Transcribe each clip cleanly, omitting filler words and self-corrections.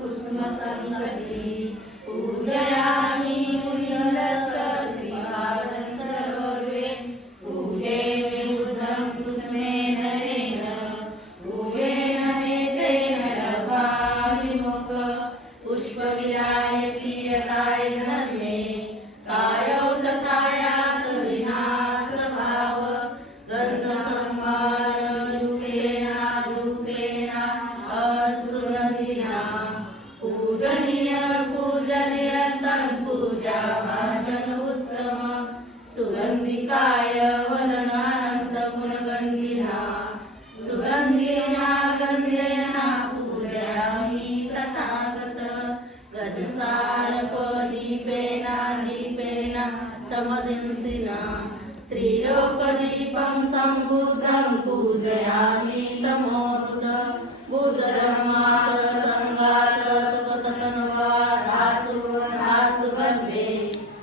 कुसुमसङ्गति पूजयामि मुनिन्दस्य श्रीपादं सर्वे पूजयामि बुद्धं कुसुमेन येन पूजेन मेतेन लभामि मोक्ष पुष्पविलायकी यताय धर्मे कायो तथायास विनाशभाव गन्धसंहाररूपेण धूपेन असुगन्धिना पूजनीय पूजनीयं पूजाभाजन उत्तम सुगन्धिकाय वदनानन्दगुणगन्धिना सुगन्धिना गन्धेना पूजयामि तथागत गजसारपदीपेन दीपेन तमदिंसिना त्रिलोकदीपं सम्बुद्धं पूजयामि तमोनुत बुद्धधर्माच संगाच सुगततनुवा धातु धातु गर्भे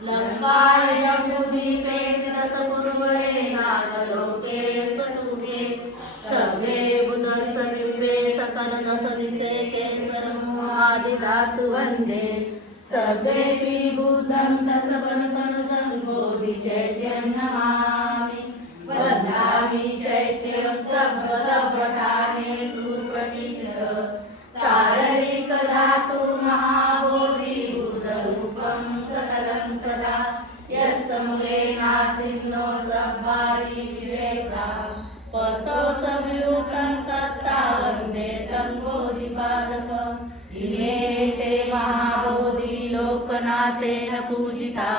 लङ्काय जम्बुदीपे स्थितसपूर्वरे नागलोके सतुके सर्वे बुधस्वरूपे सकलदशदिशे केसरमुहादिधातु वन्दे सर्वेऽपि बुद्धं दशवनतनुजं बोधिचैत्यं नमामि वदामि चैत्यं सब्बठाने सुपठित शारीरिकधातु महाबोधि बुधरूपं सकलं सदा यस्तमूले नासिन्नो सब्बारि विजयप्रा पतो संयुतं सत्ता वन्दे तं बोधिपादकम् इमे ते महाबोधि लोकनाथेन पूजिता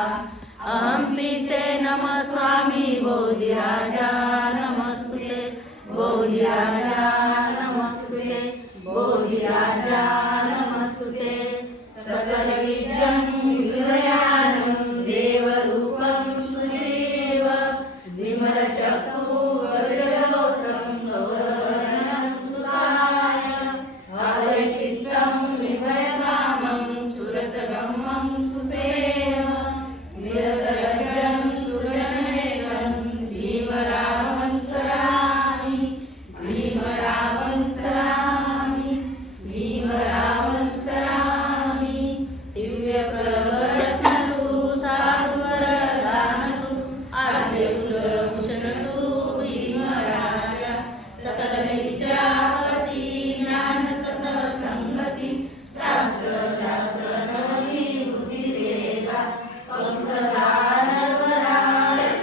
अहं पीते नमः स्वामी बोधिराजा नमस्तुते बोधिराजा नमस्तुते बोधिराजा नमस्तुते सकलविद्यं विरयानं देवरूपं सुजीव विमलचक्षु वज्रजोत्सं गौरवदनं सुताय अभयचित्तं विभयकामं सुरतगमं सुसेव निरतरजं सुजननेतं भीमरावं सरामि भीमरावं सरामि भीमरावं सरामि दिव्यप्रवर्तनतु साधुवरदानतु आद्यकुलभूषणतु भीमराज सकलविद्यापति ज्ञानसतसङ्गति शास्त्रनवनी बुद्धिवेदा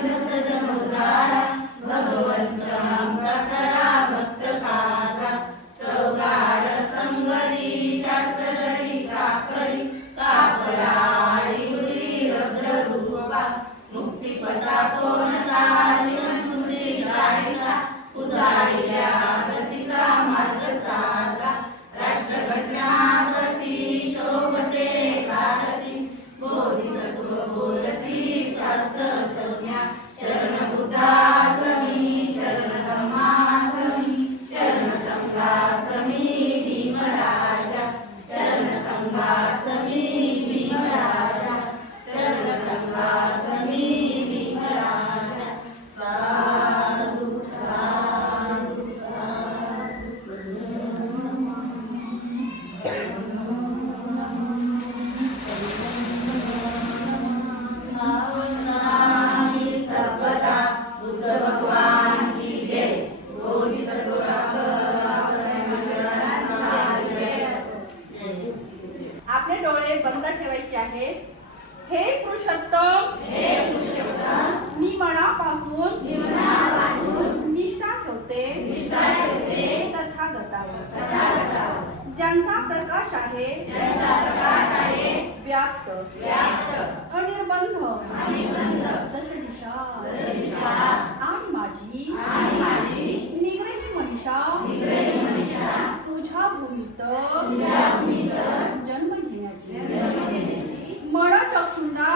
पंकजानर्वरासजमुदारा भगवन्तं चकरा भक्तकाजा चौगार संगरी शास्त्रधरी काकरी कापलारी उली रद्ररूपा मुक्तिपथा कोणतारी सुंदरी जायका उजाडिल्या गतिका मार्गसागा राष्ट्रघटना प्रति शोभते भारती बोधिसत्व बोलती शास्त्र संज्ञा शरण बुद्धासमी शरण धम्मासमी शरण संघासमी भीमराजा शरण संघासमी भीमराजा शरण संघासमी भीमराजा साधु साधु साधु सावधानी सर्वदा बुद्ध भगवान की जय बोधिसत्व आपले डोळे बंद ठेवायचे आहेत. हे पुरुषोत्तम मी मनापासून निष्ठा ठेवते तथागतावर ज्यांचा प्रकाश आहे व्याप्त अनिर्बंध दशदिशा आणि माझी निग्रही मनीषा तुझ्या भूमीत जन्म घेण्याची मनचक्षुंना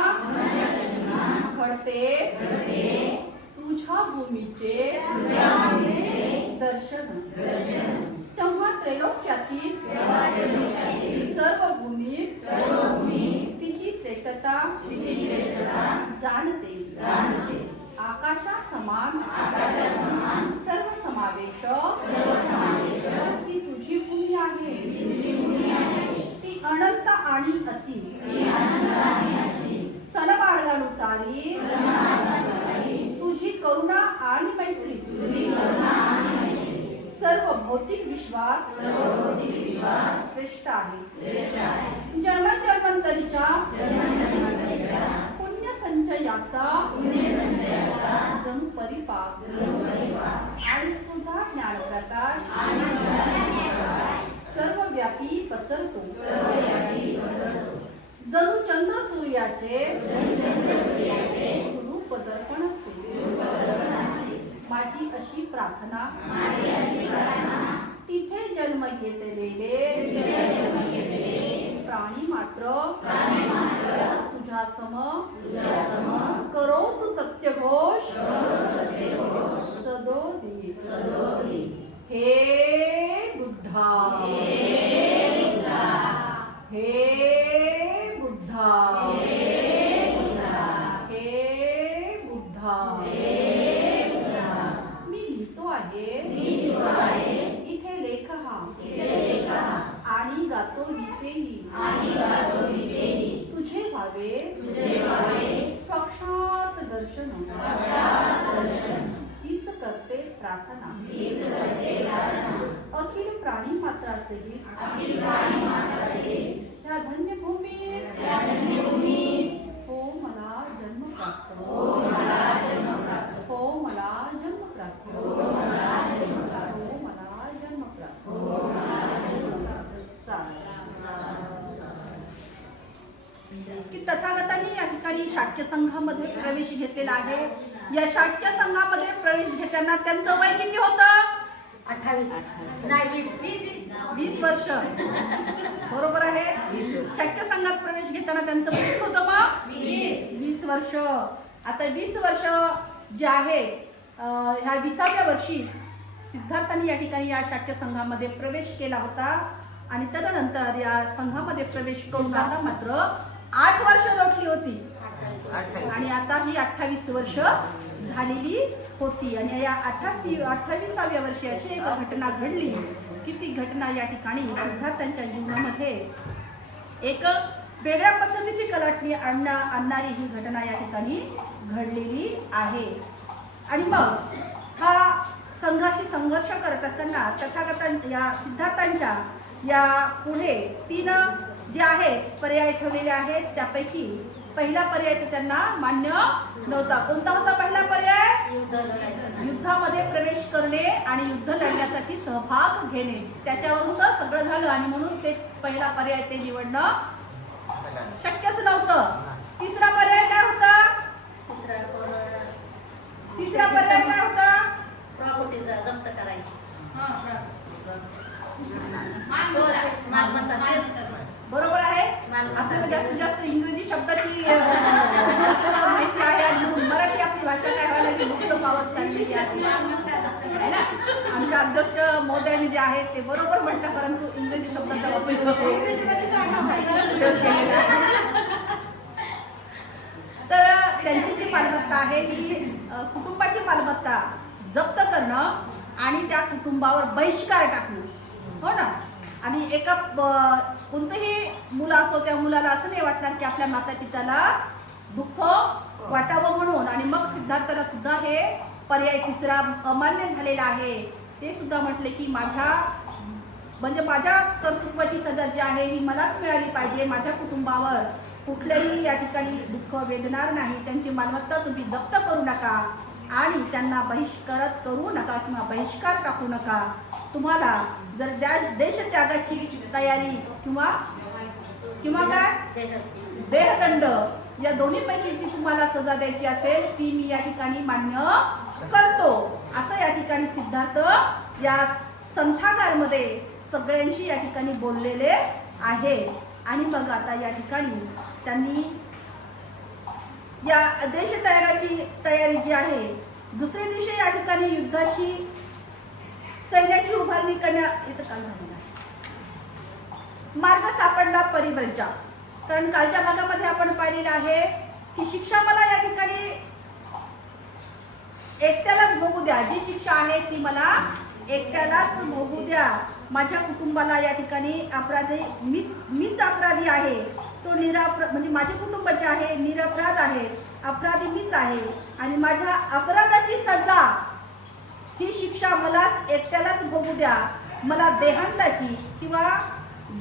घडते तुझ्या भूमीचे दर्शन तेव्हा त्रैलोक्यातील सर्व भूमी तिची श्रेष्ठता जाणते आकाशा समान भौतिक विश्वास श्रेष्ठ आहे. जन्मांतरीच्या पुण्य संचयाचा जणू परिपाक आणि तुझा ज्ञानप्रकाश सर्वव्यापी पसरतो. जणू चंद्र सूर्याचे रूप दर्पण असते. माझी अशी प्रार्थना तिथे जन्म घेतलेले प्राणी मात्र तुझ्या सम करोतु सत्य घोष सदोदी. हे बुद्धा हे बुद्धा हे बुद्धा. मी लिहितो आहे इथे लेख हा आणि गातो लिहितेही तुझे व्हावे साक्षात दर्शन. हीच करते प्रार्थना अखिल प्राणी मात्राचे ह्या धन्य भूमीत हो मला जन्म प्राप्त. हो मला जन्म प्राप्त. हो मला जन्म प्राप्त. की तथागतांनी या ठिकाणी शाक्य संघामध्ये प्रवेश घेतलेला आहे. या शाक्य संघामध्ये प्रवेश घेताना त्यांचं वय किती होतं? 28 नाही 20 वर्ष. बरोबर आहे. शाक्य संघात प्रवेश घेताना त्यांचं वय किती होतं मग? 20 वर्ष. आता 20 वर्ष जे आहे ह्या 20व्या वर्षी सिद्धार्थांनी या ठिकाणी या शाक्य संघामध्ये प्रवेश केला होता आणि तदनंतर या संघामध्ये प्रवेश करून आता मात्र 8 वर्ष लोटली होती आणि आता ही 28 वर्ष झालेली होती. आणि या 28व्या वर्षी अशी एक घटना घडली की ती घटना या ठिकाणी सिद्धार्थांच्या जीवनामध्ये एक वेगळ्या पद्धतीची कलाटणी आणणारी ही घटना या ठिकाणी घडलेली आहे. आणि मग हा संघाशी संघर्ष करत असताना या सिद्धार्थांच्या या पुढे 3 जे आहेत पर्याय ठेवलेले आहेत. त्यापैकी पहिला पर्याय तर त्यांना मान्य नव्हता. कोणता होता पहिला पर्याय? युद्धामध्ये प्रवेश करणे आणि युद्ध लढण्यासाठी सहभाग घेणे. त्याच्यावरून तर सगळं झालं आणि म्हणून ते पहिला पर्याय ते निवडणं शक्यच नव्हतं. तिसरा पर्याय काय होता? तिसरा पर्याय काय होता? प्रॉपर्टी जप्त करायची. बरोबर आहे. आपल्याला जास्तीत जास्त इंग्रजी शब्दाची माहिती आहे आणि मराठी आपली भाषा काय व्हायला की मुक्त पावत चाललेली आहे ना. आमच्या अध्यक्ष महोदयांनी जे आहे ते बरोबर म्हणतात परंतु इंग्रजी शब्दाचा वापर तर त्यांची जी मालमत्ता आहे ही कुटुंबाची मालमत्ता जप्त करणं आणि त्या कुटुंबावर बहिष्कार टाकणं. हो ना. आणि एका कोणतंही मुलं असो त्या मुलाला असं नाही वाटणार की आपल्या माता पित्याला दुःख वाटावं म्हणून. आणि मग सिद्धार्थाला सुद्धा हे पर्याय तिसरा अमान्य झालेला आहे. ते सुद्धा म्हटले की माझ्या कर्तृत्वाची सजा जी आहे ही मलाच मिळाली पाहिजे. माझ्या कुटुंबावर कुठलेही या ठिकाणी दुःख वेदणार नाही. त्यांची मालमत्ता तुम्ही जप्त करू नका आणि त्यांना बहिष्कारच करू नका किंवा बहिष्कार टाकू नका. तुम्हाला जर देशत्यागाची तयारी किंवा काय देहदंड या दोन्हीपैकी जी तुम्हाला सजा द्यायची असेल ती मी या ठिकाणी मान्य करतो असं या ठिकाणी सिद्धार्थ या संथागारमध्ये सगळ्यांशी या ठिकाणी बोललेले आहे. आणि मग आता या ठिकाणी त्यांनी या देशत्यागाची तयारी जी आहे दुसऱ्या दिवशी या ठिकाणी युद्धाशी सैन्याची उभारणी मार्ग सापडला परिव्रजा. कारण कालच्या भागामध्ये आपण पाहिलेलं आहे की शिक्षा मला या ठिकाणी एकट्यालाच भोगू द्या. जी शिक्षा आहे ती मला एकट्यालाच भोगू द्या. माझ्या कुटुंबाला या ठिकाणी अपराधी मीच अपराधी आहे. तो म्हणजे माझे कुटुंब जे आहे निरपराध आहे. अपराधी मीच आहे आणि माझ्या अपराधाची सजा ही शिक्षा मलाच एकट्यालाच भोगू द्या मला देहांताची किंवा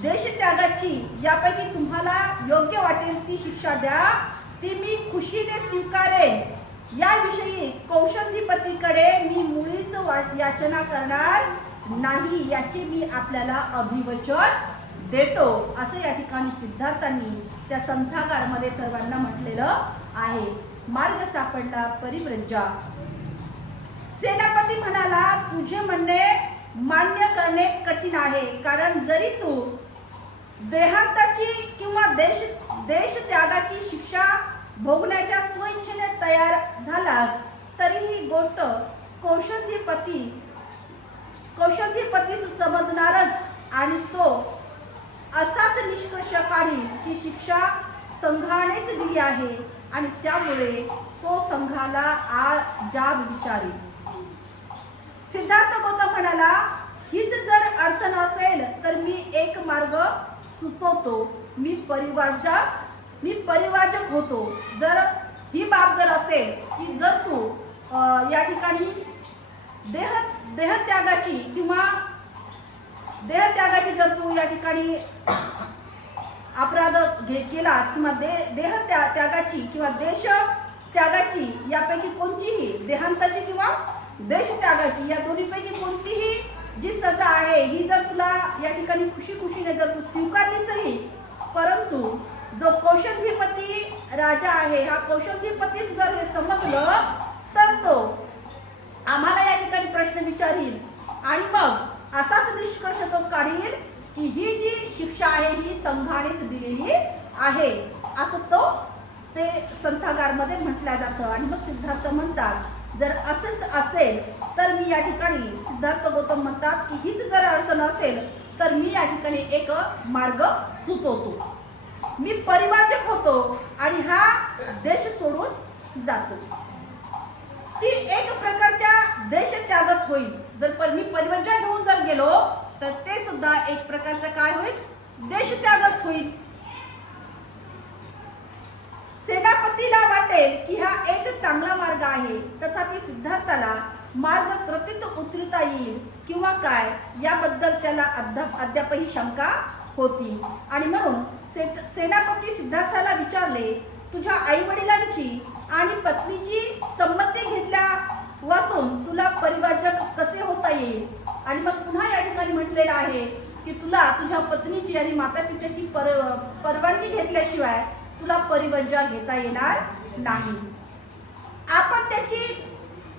देशत्यागाची यापैकी तुम्हाला योग्य वाटेल ती शिक्षा द्या, ती मी खुशीने स्वीकारेन. याविषयी कौशल्यपतीकडे मी मुळीच याचना करणार नाही, याचे मी आपल्याला अभिवचन देतो, असं या ठिकाणी सिद्धार्थांनी त्या संथागारमध्ये सर्वांना म्हटलेलं आहे. मार्ग सापडला परिव्रजा. सेनापती म्हणाला, तुझे म्हणणे मान्य करणे कठीण आहे, कारण जरी तू देहांताची किंवा देश त्यागाची शिक्षा भोगण्याच्या स्वइच्छेने तयार झालास तरी ही गोष्ट कौशल्यपतीस समजणारच आणि तो असाच निष्कर्ष काढील की शिक्षा संघानेच दिली आहे आणि त्यामुळे तो संघाला जाब विचारेल. सिद्धार्थ गौतम म्हणाला, हीच जर अडचण असेल तर मी एक मार्ग सुचवतो. मी परिवारजक होतो. जर ही बाब जर असेल की जर तू या ठिकाणी देहत्यागाची जर तू या ठिकाणी अपराध केलास किंवा त्यागाची किंवा देश त्यागाची यापैकी कोणतीही, देहांताची किंवा देश त्यागाची, या दोन्हीपैकी कोणतीही जी सजा आहे ही जर तुला या ठिकाणी खुशीने जर तू स्वीकारलीसही, परंतु जो कौशल्यपती राजा आहे, हा कौशल्यपतीस जर हे समजलं तर तो आम्हाला या ठिकाणी प्रश्न विचारील आणि मग असाच निष्कर्ष तो काढील की ही जी शिक्षा आहे ही संघानेच दिलेली आहे, असं ते संथागारमध्ये म्हटलं जातं. आणि मग सिद्धार्थ म्हणतात, जर असंच असेल तर मी या ठिकाणी, सिद्धार्थ गौतम म्हणतात की हीच जर अडचण असेल तर मी या ठिकाणी एक मार्ग सुचवतो. मी परिवारजक होतो आणि हा देश सोडून जातो. ती एक प्रकारच्या देशत्यागच होईल. जर मी परिवर्तन होऊन जर गेलो तर ते सुद्धा एक प्रकारचं काय होईल, देशत्यागच होईल. सेनापतीला वाटेल की हा एक चांगला मार्ग आहे, तथापि सिद्धार्थाला मार्ग कृतीत उतरता येईल किंवा काय याबद्दल त्याला अद्यापही शंका होती. आणि म्हणून सेनापती सिद्धार्थाला विचारले, तुझ्या आई वडिलांची आणि पत्नीची संमती घेतल्या वाचून तुला परिवारजक कसे होता येईल. आणि मग पुन्हा या ठिकाणी म्हटलेलं आहे की तुला तुझ्या पत्नीची आणि माता पित्याची परवानगी घेतल्याशिवाय तुला परिवजा घेता येणार नाही. आपण त्याची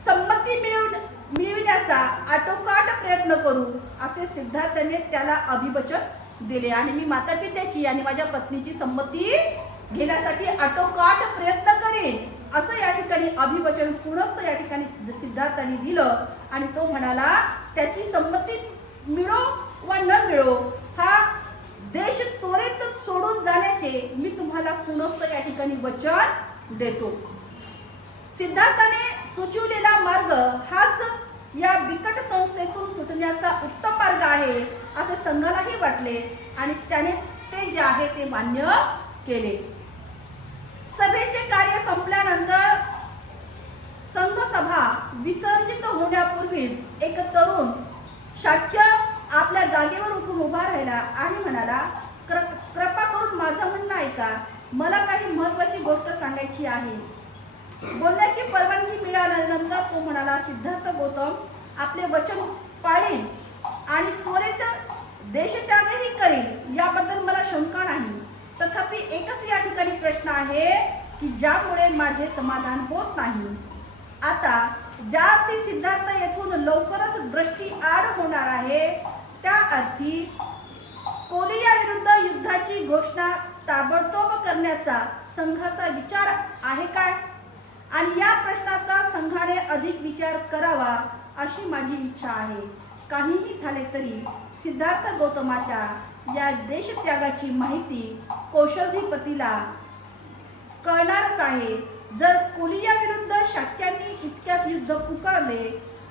संमती मिळविण्याचा आटोकाट प्रयत्न करू, असे सिद्धार्थाने त्याला अभिवचन दिले. आणि मी माता पित्याची आणि माझ्या पत्नीची संमती घेण्यासाठी आटोकाट प्रयत्न करेन, असं या ठिकाणी अभिवचन पुनस्त या ठिकाणी सिद्धार्थाने दिलं. आणि तो म्हणाला, त्याची संमती मिळो वा न मिळो, हा देश त्वरित सोडून जाण्याचे मी तुम्हाला पुनस्त या ठिकाणी वचन देतो. सिद्धार्थाने सुचवलेला मार्ग हाच या बिकट संस्थेतून सुटण्याचा उत्तम मार्ग आहे, असे संघालाही वाटले आणि त्याने ते जे आहे ते मान्य केले. सभेचे कार्य संपल्यानंतर संघसभा विसर्जित होण्यापूर्वीच एक तरुण शाक्य आपल्या जागेवर उठून उभा राहिला आणि म्हणाला, कृपा करून माझं म्हणणं ऐका, मला काही महत्वाची गोष्ट सांगायची आहे. बोलण्याची परवानगी मिळाल्यानंतर तो म्हणाला, सिद्धार्थ गौतम आपले वचन पाळेल आणि त्वरित देशत्यागही करेल, याबद्दल मला शंका नाही. तथापि एकच या ठिकाणी प्रश्न आहे की ज्यामुळे माझे समाधान होत नाही. आता ज्या अर्थी सिद्धार्थ येथून लवकरच दृष्टी आड होणार आहे, त्या अर्थी कोलिया विरुद्ध युद्धाची घोषणा ताबडतोब करण्याचा संघाचा विचार आहे काय? आणि या प्रश्नाचा संघाने अधिक विचार करावा अशी माझी इच्छा आहे. काहीही झाले तरी सिद्धार्थ गौतमाच्या या देशत्यागाची माहिती कौशल्यपतीला कळणारच आहे. जर कोलिया विरुद्ध शाक्यांनी इतक्यात युद्ध पुकारले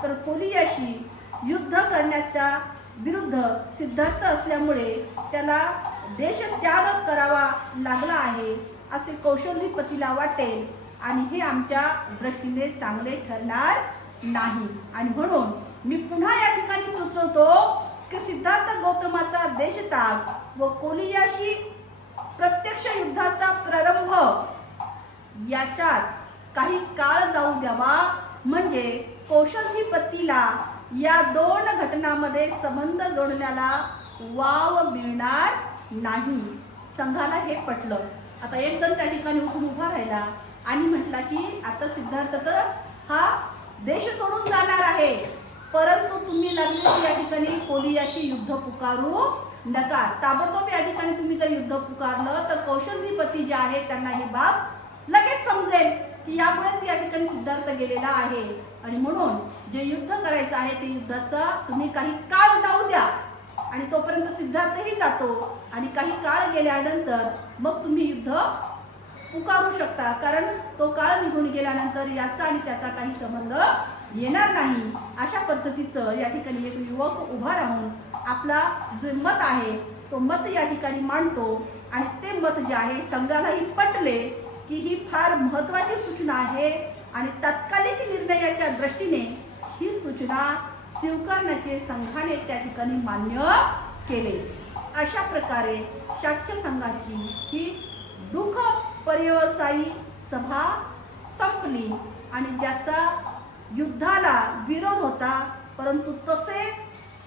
तर कोलियाशी युद्ध करण्याच्या विरुद्ध सिद्धार्थ असल्यामुळे त्याला देशत्याग करावा लागला आहे असे कौशल्यपतीला वाटेल आणि हे आमच्या दृष्टीने चांगले ठरणार नाही. आणि म्हणून मी पुन्हा या ठिकाणी सुचवतो की सिद्धार्थ गौतमाचा देशत्याग व कोलियाशी प्रत्यक्ष युद्धाचा प्रारंभ याच्यात काही काळ जाऊ द्यावा, म्हणजे कौशल्यपतीला या दोन घटनांमध्ये संबंध जोडण्याला वाव मिळणार नाही. संघाला हे पटलं. आता एक जण त्या ठिकाणी उठून उभा राहिला आणि म्हटला की आता सिद्धार्थ तर हा देश सोडून जाणार आहे, परंतु तुम्ही लागले या ठिकाणी कोलियाशी युद्ध पुकारू नका. ताबडतोब या ठिकाणी तुम्ही जर युद्ध पुकारलं तर कौशल्यपती जे आहे त्यांना ही बाब लगेच समजेल की यामुळेच या ठिकाणी सिद्धार्थ गेलेला आहे, आणि म्हणून जे युद्ध करायचं आहे ते युद्धाचा तुम्ही काही काळ जाऊ द्या, आणि तोपर्यंत सिद्धार्थही जातो, आणि काही काळ गेल्यानंतर मग तुम्ही युद्ध पुकारू शकता, कारण तो काळ निघून गेल्यानंतर याचा आणि त्याचा काही संबंध येणार नाही. अशा पद्धतीचं या ठिकाणी एक युवक उभा राहून आपला जे मत आहे तो मत या ठिकाणी मांडतो, आणि ते मत जे आहे संघालाही पटले की ही फार महत्त्वाची सूचना आहे, आणि तात्कालिक निर्णयाच्या दृष्टीने ही सूचना स्वीकारण्याचे संघाने त्या ठिकाणी मान्य केले. अशा प्रकारे शाक्य संघाची ही दुःख पर्यवसायी सभा संपली, आणि ज्याचा युद्धाला विरोध होता परंतु तसे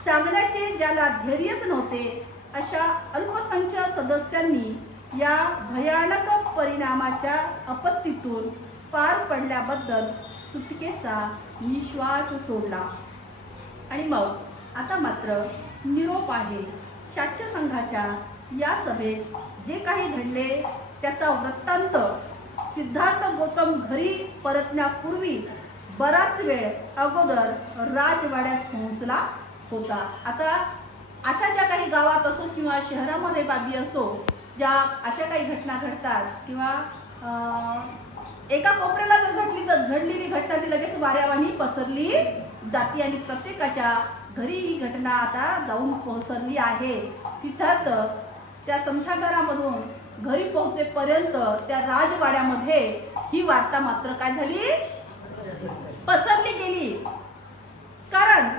सांगण्याचे ज्याला धैर्यच नव्हते, अशा अल्पसंख्य सदस्यांनी या भयानक परिणामाच्या आपत्तीतून पार पडल्याबद्दल सुटकेचा निश्वास सोडला. आणि मग आता मात्र निरोप आहे. शाक्य संघाच्या या सभेत जे काही घडले त्याचा वृत्तांत सिद्धार्थ गौतम घरी परतण्यापूर्वी बराच वेळ अगोदर राजवाड्यात पोहोचला होता. आता अशा ज्या काही गावात असो किंवा शहरामध्ये बाबी असो, ज्या अशा काही घटना घडतात किंवा एका कोपऱ्याला जर घडलेली घटना ती लगेच वाऱ्यावानी पसरली जाते, आणि प्रत्येकाच्या घरी ही घटना आता जाऊन पोहोचली आहे. सिद्धार्थ त्या संथागारामधून घरी पोहोचेपर्यंत त्या राजवाड्यामध्ये ही वार्ता मात्र काय झाली, पसरली गेली. कारण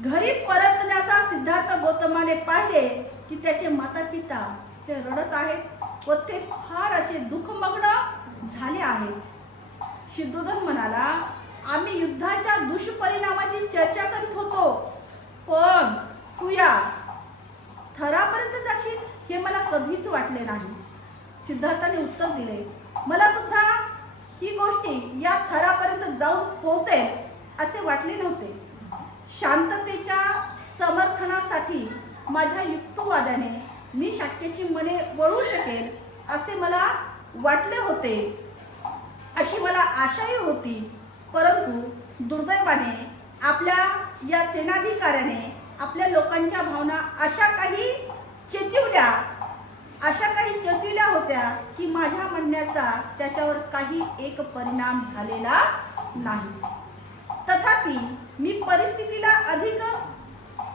घरी परतण्याचा सिद्धार्थ गौतमाने पाहिले की त्याचे माता पिता ते रडत आहेत व ते फार असे दुःखमग्न झाले आहेत. शुद्धोधन म्हणाला, आम्ही युद्धाच्या दुष्परिणामाची चर्चा करीत होतो, पण तू या थरापर्यंत जाशील हे मला कधीच वाटले नाही. सिद्धार्थाने उत्तर दिले, मला सुद्धा ही गोष्टी या थरापर्यंत जाऊन पोहोचेल असे वाटले नव्हते. शांततेच्या समर्थनासाठी माझ्या युक्तिवादाने मी शाक्याची मने वळू शकेल असे मला वाटले होते, अशी मला आशाही होती. परंतु दुर्दैवाने आपल्या या सेनाधिकाऱ्याने आपल्या लोकांच्या भावना अशा काही चेतिवल्या होत्या की माझ्या म्हणण्याचा त्याच्यावर काही एक परिणाम झालेला नाही. तथापि मी परिस्थितीला अधिक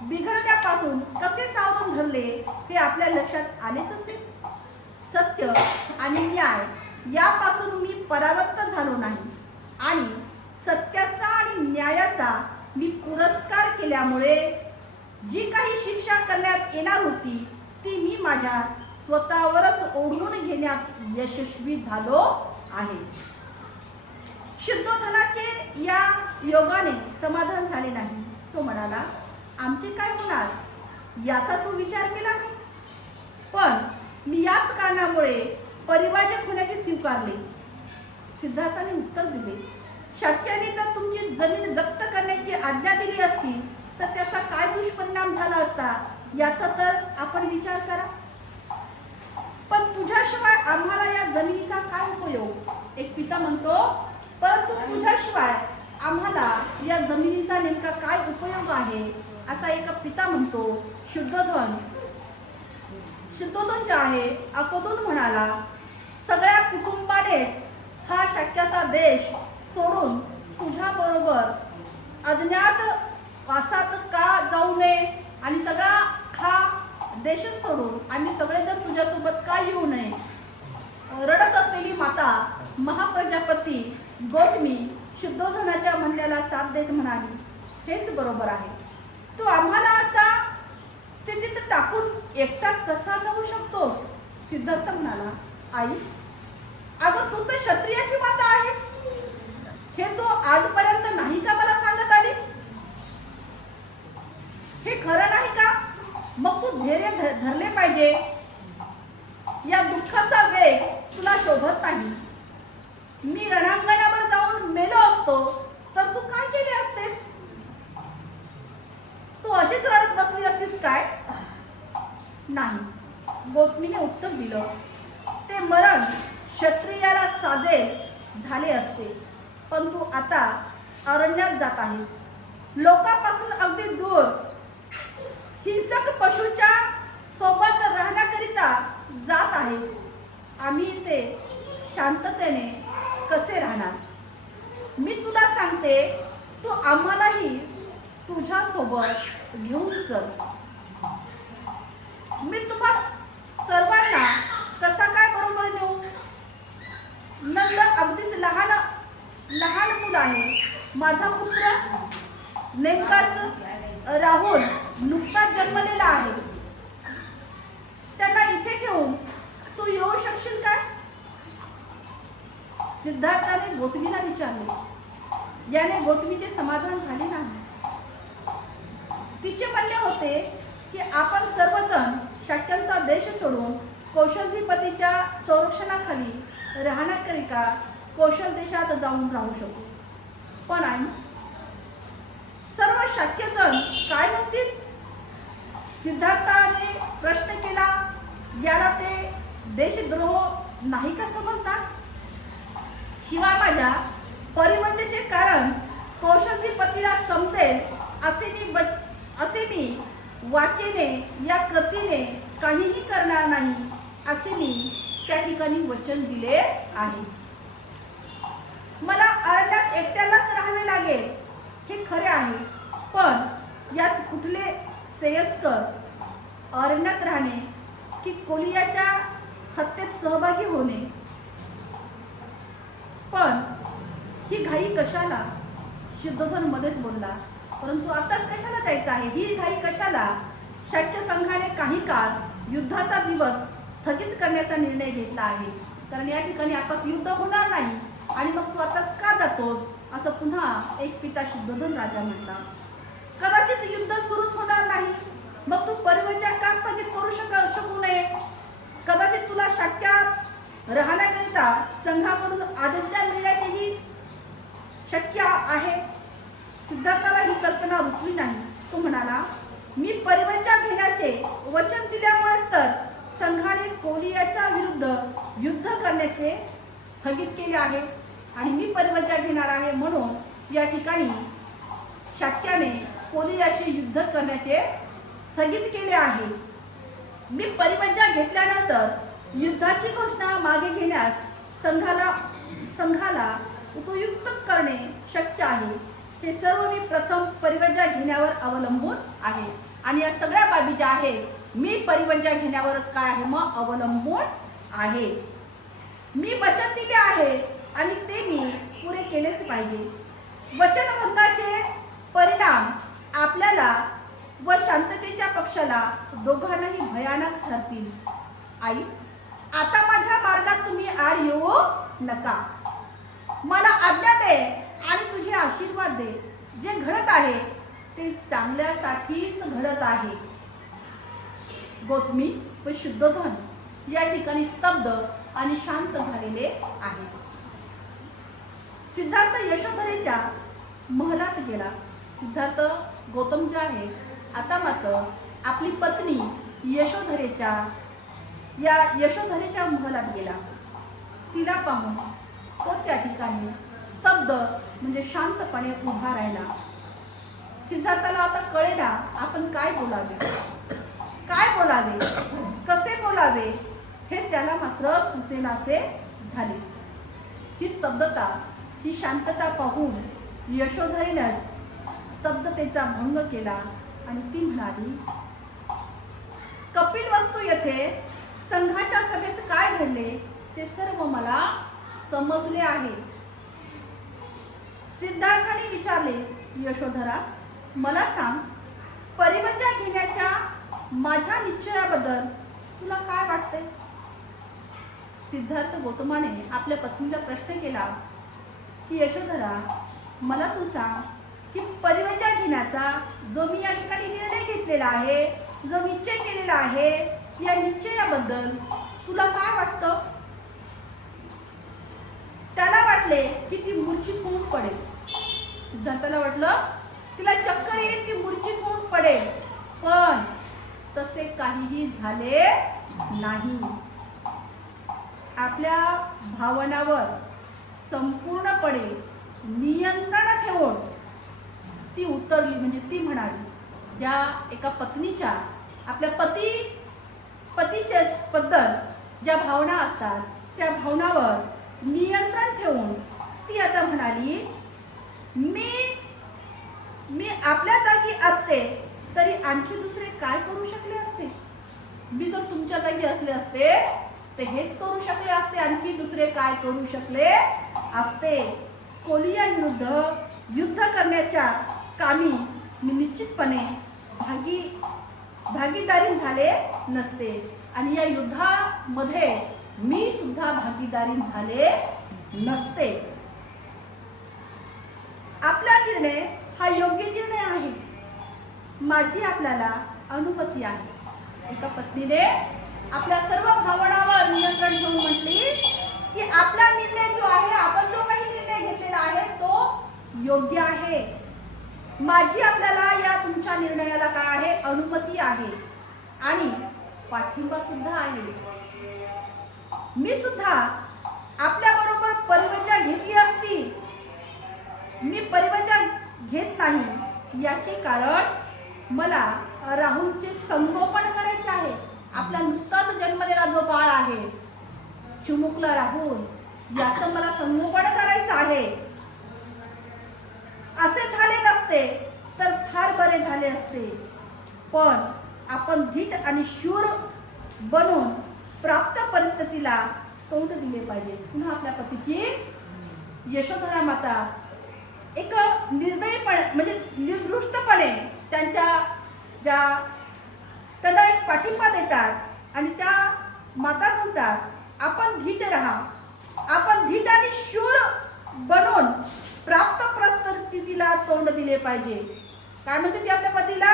बिघडण्यापासून कसे सावरून धरले हे आपल्या लक्षात आलेच असेल. सत्य आणि न्याय यापासून मी परावृत्त झालो नाही, आणि सत्याचा आणि न्यायाचा मी पुरस्कार केल्यामुळे जी काही शिक्षा करण्यात येणार होती ती मी माझ्या स्वतःवरच ओढून घेण्यात यशस्वी झालो आहे. शुद्धोधनाचे या योगाने समाधान झाले नाही. तो म्हणाला, आमचे काय होणार याचा तू विचार केला नाहीस, पण मी याच कारणामुळे परिवाजक होण्याचे स्वीकारले. सिद्धार्थाने उत्तर दिले, शाक्याने जर तुमची जमीन जप्त करण्याची आज्ञा दिली असती तर त्याचा काय दुष्परिणाम झाला असता याचा तर आपण विचार करा. पण तुझ्याशिवाय आम्हाला या जमिनीचा काय उपयोग? एक पिता म्हणतो, परंतु तुझ्याशिवाय आम्हाला या जमिनीचा नेमका काय उपयोग आहे असा एक पिता म्हणतो. शुद्धोधन जे आहे अकोदून म्हणाला, सगळ्या कुटुंबानेच हा शाक्याचा देश सोडून तुझ्या बरोबर अज्ञात वासात का जाऊ नये, आणि सगळा हा देश सोडून आम्ही सगळेजण तुझ्यासोबत का येऊ नये. रडत असलेली माता महाप्रजापती गौतमी शुद्धोधनाच्या म्हणण्याला साथ देत म्हणाली, हेच बरोबर आहे. तू आम्हाला असा एकटा कसा जाऊ शकतोस? सिद्धार्थ म्हणाला, आई, अगं तू तर क्षत्रियाची माता आहेस. हे तू आजपर्यंत नाही का मला सांगत आली? हे खरं नाही का? मग तू धैर्य धरले पाहिजे. या दुःखाचा वेग तुला शोभत नाही. मी रणांगणावर जाऊन मेलो असतो तर तू काय केले असतेस? तू अशीच रडत बसली असतीस काय? नाही, गौतमीने उत्तर दिलं. ते मरण क्षत्रियाला साजेल झाले असते, पण तू आता अरण्यात जात आहेस, लोकांपासून अगदी दूर, हिंसक पशूच्या सोबत राहण्याकरिता जात आहेस. आम्ही इथे शांततेने कसे राहणार? मी तुला सांगते, तू आम्हालाही तुझ्या सोबत घेऊन चल. मी तुम्हा सर्वांना कसा काय बरोबर नेऊ? नंद अगदीच लहान मुलं आहे. माझा पुत्र नेमकाच राहुल नुकताच जन्मलेला आहे. त्यांना इथे ठेवून तू येऊ शकशील काय? सिद्धार्थाने गौतमीला विचारले. याने गौतमीचे समाधान झाले नाही. तिचे म्हणणे होते की आपण सर्वजण शाक्यांचा देश सोडून कौशलधिपतीच्या संरक्षणाखाली राहण्याकरिता कौशल देशात जाऊन राहू शकतो. पण आई, सर्व शाक्यजण काय म्हणतील? सिद्धार्थाने प्रश्न केला. याला ते देशद्रोह नाही का समजतात? शिवाय माझ्या परिमंजेचे कारण कौशलधिपतीला समजेल असे मी वाचेने या कृतीने काहीही करणार नाही असे मी त्या ठिकाणी वचन दिले आहे. मला अरण्यात एकट्यालाच राहावे लागेल हे खरे आहे, पण यात कुठले श्रेयस्कर अरण्यात राहणे की कोलियाच्या हत्येत सहभागी होणे? पण ही घाई कशाला? शुद्धोधन मध्येच बोलला. परंतु आताच कशाला जायचं आहे? ही घाई कशाला? शाक्य संघाने काही काळ युद्धाचा दिवस स्थगित करण्याचा निर्णय घेतला आहे, कारण या ठिकाणी आताच युद्ध होणार नाही. आणि मग तू आताच का जातोस? असं पुन्हा एक पिता शुद्धोधन राजा म्हटला. कदाचित युद्ध सुरूच होणार नाही, मग तू परिवजा का स्थगित करू शकू नये? कदाचित तुला शाक्यात राहण्याकरिता संघाकडून आज्ञा मिळण्याचीही शक्य आहे. सिद्धार्थाला ही कल्पना रुचली नाही. तो म्हणाला, मी परिवजा घेण्याचे वचन दिल्यामुळेच तर संघाने कोलियाच्या विरुद्ध युद्ध करण्याचे स्थगित केले आहे, आणि मी परिवजा घेणार आहे म्हणून या ठिकाणी शाक्याने कोलियाशी युद्ध करण्याचे स्थगित केले आहे. मी परिवजा घेतल्यानंतर युद्धाची घोषणा मागे घेण्यास संघाला उपयुक्त करणे शक्य आहे. हे सर्व मी प्रथम परिवजा घेण्यावर अवलंबून आहे, आणि या सगळ्या बाबी ज्या आहेत मी परिवजा घेण्यावरच काय आहे मग अवलंबून आहे. मी वचन दिले आहे आणि ते मी पुरे केलेच पाहिजे. वचनभंगाचे परिणाम आपल्याला व शांततेच्या पक्षाला दोघांनाही भयानक ठरतील. आई, आता माझ्या मार्गात तुम्ही आड येऊ नका. मला आज्ञा दे आणि तुझे आशीर्वाद दे. जे घडत आहे ते चांगल्यासाठीच घडत आहे. गौतमी व शुद्धोधन या ठिकाणी स्तब्ध आणि शांत झालेले आहे. सिद्धार्थ यशोधरेच्या महलात गेला. सिद्धार्थ गौतम जे आहे आता मात्र आपली पत्नी यशोधरेच्या महलात गेला. तिला पाहून तो त्या ठिकाणी स्तब्ध म्हणजे शांतपणे उभा राहिला. सिद्धार्थाला आता कळेना आपण काय बोलावे, कसे बोलावे हे त्याला मात्र सुचेनासे झाले. ही स्तब्धता, ही शांतता पाहून यशोधरेनंच स्तब्धतेचा भंग केला आणि ती म्हणाली, कपिलवस्तू येथे संघाच्या सभेत काय घडले ते सर्व मला समजले आहे. सिद्धार्थाने विचारले, यशोधरा मला सांग, परिवजा घेण्याच्या माझ्या निश्चयाबद्दल तुला काय वाटते? सिद्धार्थ गौतमाने आपल्या पत्नीला प्रश्न केला की यशोधरा, मला तू सांग की परिवजा घेण्याचा जो मी या ठिकाणी निर्णय घेतलेला आहे, जो निश्चय केलेला आहे, या निश्चयाबद्दल तुला काय वाटतं? त्याला वाटले की ती मूर्छित होऊन पडेल. सिद्धार्थाला वाटलं तिला चक्कर येईल, ती मूर्छित होऊन पडेल. पण तसे काहीही झाले नाही. आपल्या भावनावर संपूर्णपणे नियंत्रण ठेवून ती उतरली. म्हणजे ती म्हणाली, ज्या एका पत्नीच्या आपल्या पतीच्या बद्दल ज्या भावना असतात त्या भावनावर नियंत्रण ठेवून ती आता म्हणाली, मी आपल्या जागी असते तरी आणखी दुसरे काय करू शकले असते? मी जर तुमच्या जागी असले असते तर हेच करू शकले असते, आणखी दुसरे काय करू शकले असते? कोलिया विरुद्ध युद्ध करण्याच्या कामी मी निश्चितपणे भागीदारी झाले नसते आणि या युद्धामध्ये मी सुद्धा भागीदारी झाले नसते. आपला निर्णय हा योग्य निर्णय आहे. माझी आपल्याला अनुमती आहे. एका पत्नीने आपल्या सर्व भावनांवर नियंत्रण ठेवून म्हटली की आपला निर्णय जो आहे, आपण जो काही निर्णय घेतलेला आहे तो योग्य आहे. माझी आपल्याला या तुमच्या निर्णयाला काय आहे? अनुमती आहे आणि पाठिंबा सुद्धा आहे. मी सुद्धा आपल्या बरोबर परिवजा घेतली असती. मी परिवजा घेत नाही याचे कारण मला राहुलचे संगोपन करायचे आहे. आपला नुकताच जन्मलेला जो बाळ आहे चिमुकला राहुल, याचं मला संगोपन करायचं आहे. असे झाले नसते तर फार बरे झाले असते. पण आपण धीट आणि शूर बनून प्राप्त परिस्थितीला तोंड दिले पाहिजे. पुन्हा आपल्या पतीची यशोधरा माता एक निर्दयीपणे म्हणजे निर्दृष्टपणे त्यांना एक पाठिंबा देतात आणि त्या माता म्हणतात, आपण धीट राहा, आपण धीट आणि शूर बनून प्राप्त परिस्थितीला तोंड दिले पाहिजे. काय म्हणते ती आपल्या पतीला?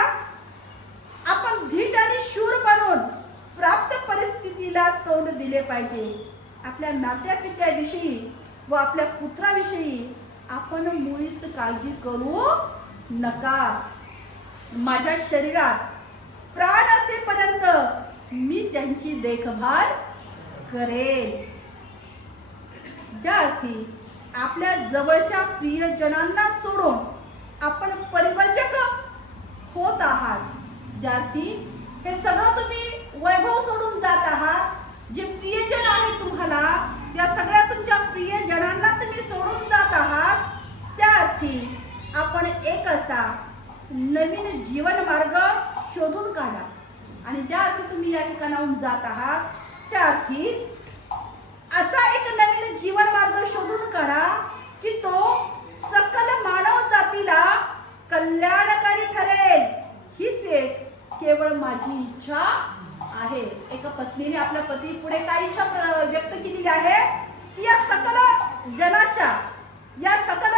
आपण धीट आणि शूर बनून प्राप्त परिस्थितीला तोंड दिले पाहिजे. आपल्या नात्यापित्याविषयी व आपल्या पुत्राविषयी आपण मुळीच काळजी करू नका. माझ्या शरीरात प्राण असेपर्यंत मी त्यांची देखभाल करेल. ज्या अर्थी आपल्या जवळच्या प्रियजनांना सोडून आपण परिवर्जक होत आहात, ज्या अर्थी हे सगळं तुम्ही वैभव सोडून जात आहात, जे प्रियजन आहे तुम्हाला, या सगळ्या तुमच्या प्रियजनांना तुम्ही सोडून जात आहात, त्या अर्थी आपण एक असा नवीन जीवन मार्ग शोधून काढा. आणि ज्या अर्थी तुम्ही या ठिकाणाहून जात आहात त्या अर्थी असा एक नवीन जीवन मार्ग शोधून काढा की तो सकल मानव जातीला कल्याणकारी ठरेल. हीच एक केवळ माझी इच्छा आहे. एका पत्नीने आपल्या पती पुढे काय इच्छा व्यक्त केलेली आहे की या सकल जनाच्या, या सकल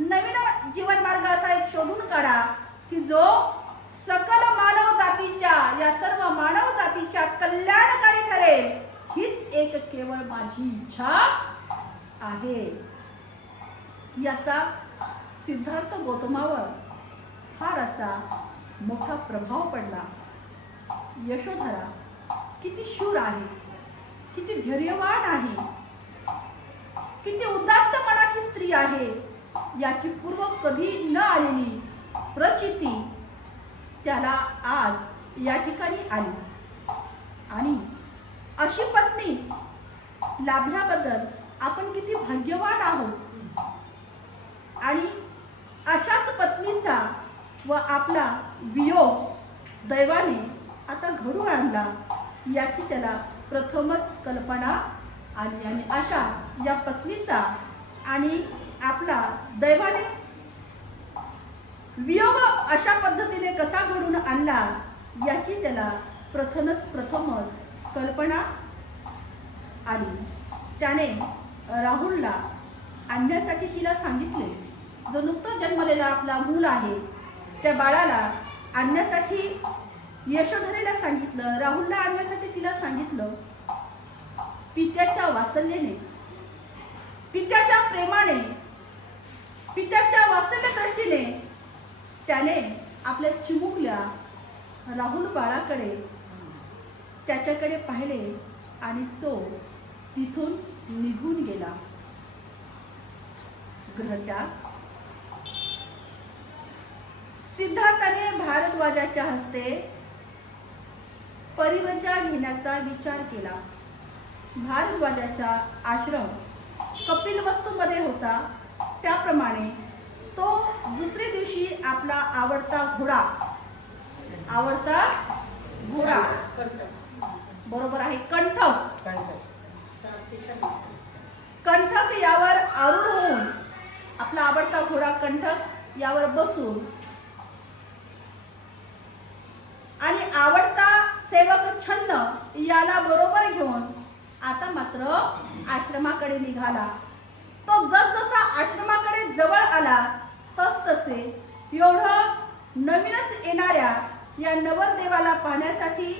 नवीन जीवन मार्ग असा एक शोधून काढा की जो सकल मानव जातीच्या, या सर्व मानव जातीच्या कल्याणकारी ठरेल. हीच एक केवळ माझी इच्छा आहे. याचा सिद्धार्थ गौतमावर फार असा मोठा प्रभाव पडला. यशोधरा किती शूर आहे, किती धैर्यवान आहे, किती उदात्त मनाची स्त्री आहे, याची पूर्व कधी न आलेली प्रचिती त्याला आज या ठिकाणी आली. आणि अशी पत्नी लाभल्याबद्दल आपण किती भाग्यवान आहोत. आणि अशाच पत्नीचा व आपला वियोग दैवाने आता घडून आणला याची त्याला प्रथमच कल्पना आली. आणि अशा या पत्नीचा आणि आपला दैवाने वियोग अशा पद्धतीने कसा घडून आणला याची त्याला प्रथमच कल्पना आली. त्याने राहुलला आणण्यासाठी तिला सांगितले. जो नुकतं जन्मलेला आपला मूल आहे त्या बाळाला आणण्यासाठी यशोधरेला सांगितलं, राहुलला आणण्यासाठी तिला सांगितलं. पित्याच्या वात्सल्याने, पित्याच्या प्रेमाने, पित्याच्या वात्सल्य दृष्टीने त्याने आपल्या चिमुकल्या राहुल बाळाकडे त्याच्याकडे पाहिले आणि तो तिथून निघून गेला. ग्रहत्याग. सिद्धार्थाने भारद्वाजाच्या हस्ते परिव्रजा घेण्याचा विचार केला. भारद्वाजाचा आश्रम कपिलवस्तूमध्ये होता. त्याप्रमाणे तो दुसऱ्या दिवशी आपला आवडता घोडा बरोबर आहे कंठक यावर आरूढ होऊन, आपला आवडता घोडा कंठक यावर बसून आणि आवडता सेवक छन्न याला बरोबर घेऊन आता मात्र आश्रमाकडे निघाला. तो जसा आश्रमाकडे जवळ आला तसे एवढं नवीनच येणाऱ्या या नवरदेवाला पाहण्यासाठी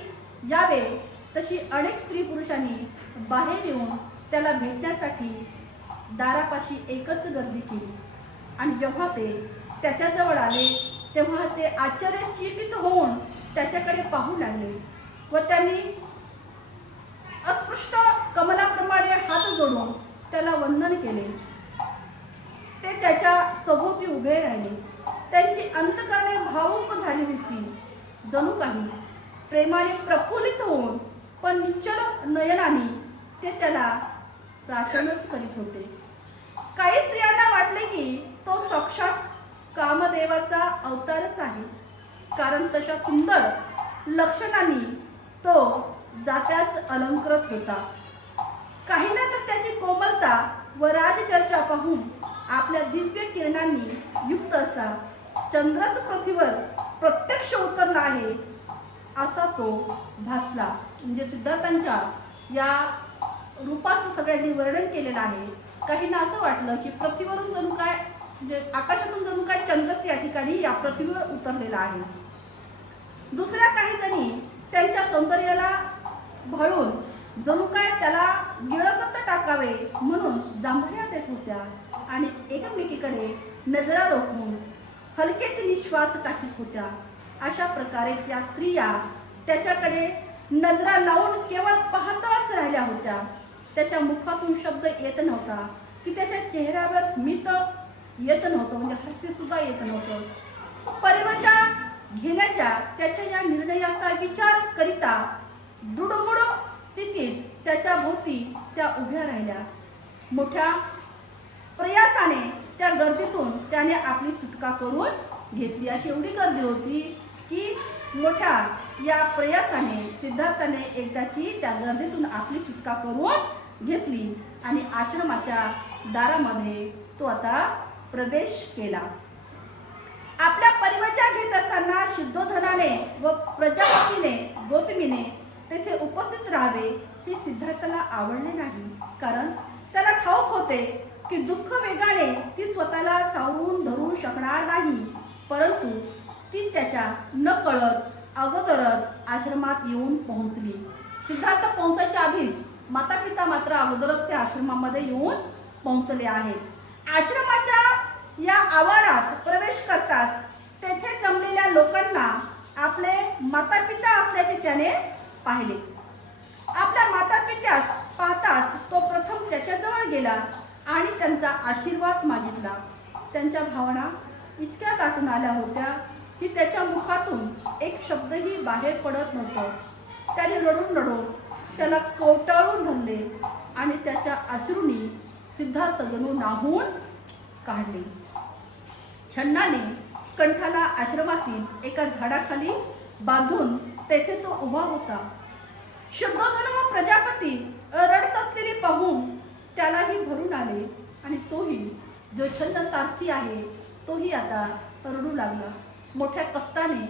यावे तशी अनेक स्त्री पुरुषांनी बाहेर येऊन त्याला भेटण्यासाठी दारापाशी एकच गर्दी केली. आणि जेव्हा ते त्याच्याजवळ आले तेव्हा ते आश्चर्यचकित होऊन त्याच्याकडे पाहू लागले व त्यांनी अस्पष्ट कमलाप्रमाणे हात जोडून त्याला वंदन केले. ते त्याच्या सभोवती उभे राहिले. त्यांची अंतकरणे भावुक झाली होती. जणू काही प्रेमाने प्रफुल्लित होऊन पण निश्चल नयनाने ते त्याला प्रार्थनाच करीत होते. काही स्त्रियांना वाटले की तो साक्षात कामदेवाचा अवतारच आहे, कारण तशा सुंदर लक्षणांनी तो जात्याच अलंकृत होता. काहींना तर त्याची कोमलता व राजचर्चा पाहून आपल्या दिव्य किरणांनी युक्त असा चंद्रच पृथ्वीवर प्रत्यक्ष उतरला आहे असा तो भासला. म्हणजे सिद्धार्थांच्या या रूपाचं सगळ्यांनी वर्णन केलेलं आहे. काहींना असं वाटलं की पृथ्वीवरून जणू काय, म्हणजे आकाशातून जणू काय चंद्रच या ठिकाणी या पृथ्वीवर उतरलेला आहे. दुसऱ्या काही जणी त्यांच्या सौंदर्याला भाळून जणू काय त्याला गिळकत टाकावे म्हणून जांभळ्या देत होत्या आणि एकमेकीकडे नजरा रोखून हलकेच निश्वास टाकीत होत्या. अशा प्रकारे त्या स्त्रिया त्याच्याकडे नजरा लावून केवळ पाहतच राहिल्या होत्या. त्याच्या मुखातून शब्द येत नव्हता की त्याच्या चेहऱ्यावर स्मित येत नव्हतं, म्हणजे हास्य सुद्धा येत नव्हतं. परिव्रजा घेण्याच्या त्याच्या या निर्णयाचा विचार करिता दुडमुड स्थितीत त्याच्या भोवती त्या उभ्या राहिल्या. मोठ्या प्रयासाने त्या गर्दीतून त्याने आपली सुटका करून घेतली. अशी एवढी गर्दी होती की मोठ्या या प्रयासाने सिद्धार्थाने एकदाची त्या गर्दीतून आपली सुटका करून घेतली आणि आश्रमाच्या दारामध्ये तो आता प्रवेश केला. आपल्या परिव्रजा घेत असताना शुद्धोधनाने व प्रजापतीने गौतमीने तेथे उपस्थित राहावे हे सिद्धार्थाला आवडले नाही. कारण त्याला ठाऊक होते की दुःख वेगाने ती स्वतःला सावरून धरू शकणार नाही, परंतु ती त्याच्या न कळत अगोदरच आश्रमात येऊन पोहोचली. सिद्धार्थ पोहोचायच्या आधीच माता पिता मात्र अगोदरच त्या आश्रमामध्ये येऊन पोहोचले आहेत. आश्रमाच्या या आवारात प्रवेश करतात तेथे जमलेल्या लोकांना आपले माता पिता असल्याचे त्याने पाहिले. आपल्या माता पित्यास पाहताच तो प्रथम त्याच्याजवळ गेला आणि त्यांचा आशीर्वाद मागितला. त्यांच्या भावना इतक्या दाटून आल्या होत्या की त्याच्या मुखातून एक शब्दही बाहेर पडत नव्हतं. त्याने रडून रडून त्याला कवटाळून धरले आणि त्याच्या अश्रूंनी सिद्धार्थ जणू नाहून काढले. छन्नाने कंठाला आश्रमातील एका झाडाखाली बांधून तेथे तो उभा होता. शुद्धोधन व प्रजापती रडत असलेली पाहून त्यालाही भरून आले आणि तोही, जो छन्न सारथी आहे, तोही आता रडू लागला. मोठ्या कष्टाने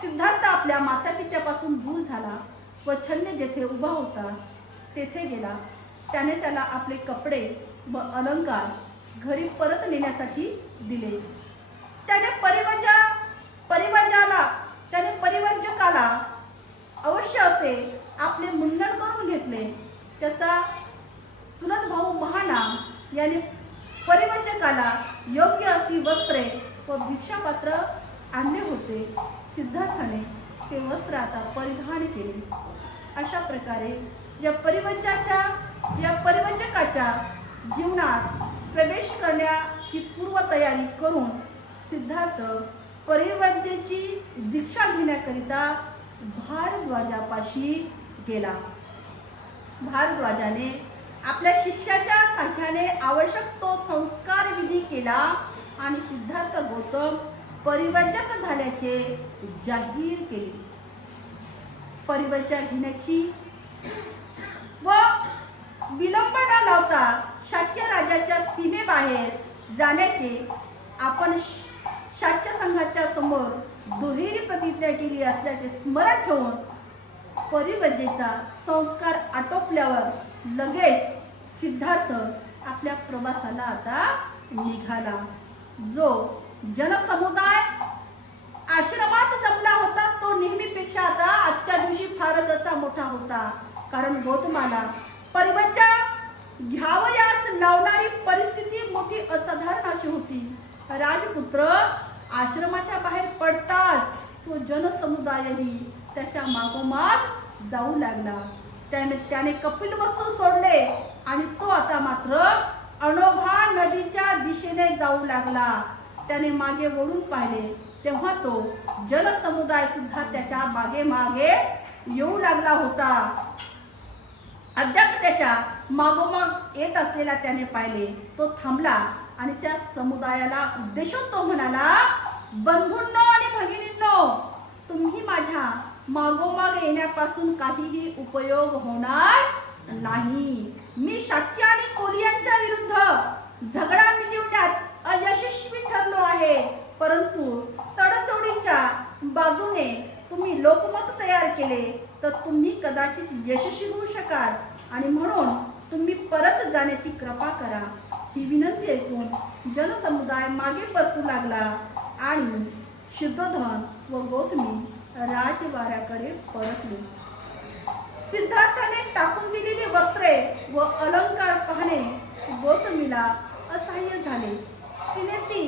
सिद्धार्थ आपल्या मातापित्यापासून दूर झाला व छन्य जेथे उभा होता तेथे गेला. त्याने त्याला आपले कपडे व अलंकार घरी परत नेण्यासाठी दिले. त्याने परिवंजकाला अवश्य असे आपले मुंडन करून घेतले. त्याचा चुलत भाऊ महाना याने परिवंजकाला योग्य अशी वस्त्रे व भिक्षापात्र आणले होते. सिद्धार्थाने ते वस्त्र आता परिधान केले. अशा प्रकारे या परिवंजकाच्या जीवनात प्रवेश करण्याची पूर्वतयारी करून सिद्धार्थ परिवंजेची दीक्षा घेण्याकरिता भारद्वाजापाशी गेला. भारद्वाजाने आपल्या शिष्याच्या साह्याने आवश्यक तो संस्कार विधी केला आणि सिद्धार्थ गौतम परिवंजक झाल्याचे जाहीर केले. परिवंजक घेण्याची व विलंब न लावता शाक्य राजाच्या सीमेबाहेर जाण्याचे आपण शाक्य संघाच्या समोर दुहेरी प्रतिज्ञा केली असल्याचे स्मरण ठेवून परिवंजेचा संस्कार आटोपल्यावर लगेच सिद्धार्थ आपल्या प्रवासाला आता निघाला. जो जनसमुदाय आश्रमात जमला होता तो नेहमीपेक्षा आता आजच्या दिवशी फारच असा मोठा होता. कारण गौतमाला परिवंजा घ्यावयास लावणारी परिस्थिती मोठी असाधारण अशी होती. राजपुत्र आश्रमाच्या बाहेर पडताच तो जनसमुदायही त्याच्या मागोमाग जाऊ लागला. त्याने कपिलवस्तू सोडले आणि तो आता मात्र अणोभा नदीच्या दिशेने जाऊ लागला. त्याने मागे वळून पाहिले तेव्हा तो जनसमुदाय सुद्धा त्याच्या मागे मागे येऊ लागला होता. अद्याप त्याच्या मागोमाग येत असलेला त्याने पाहिले. तो थांबला आणि त्या समुदायाला उद्देशून तो म्हणाला, बंधूंनो आणि भगिनींनो, तुम्ही माझ्या मागोमाग येण्यापासून काहीही उपयोग होणार नाही. मी शाक्य आणि कोलियांच्या विरुद्ध झगडा मिटवण्यात अयशस्वी ठरलो आहे. परंतु तडजोडीच्या बाजूने तुम्ही लोकमत तयार केले तर तुम्ही कदाचित यशस्वी होऊ शकाल आणि म्हणून तुम्ही परत जाण्याची कृपा करा. ही विनंती ऐकून जनसमुदाय मागे परतू लागला आणि शुद्धोधन व गौतमी राजवाड्याकडे परतले. सिद्धार्थाने टाकून दिलेली वस्त्रे व अलंकार पाहणे गौतमीला असह्य झाले. तिने ती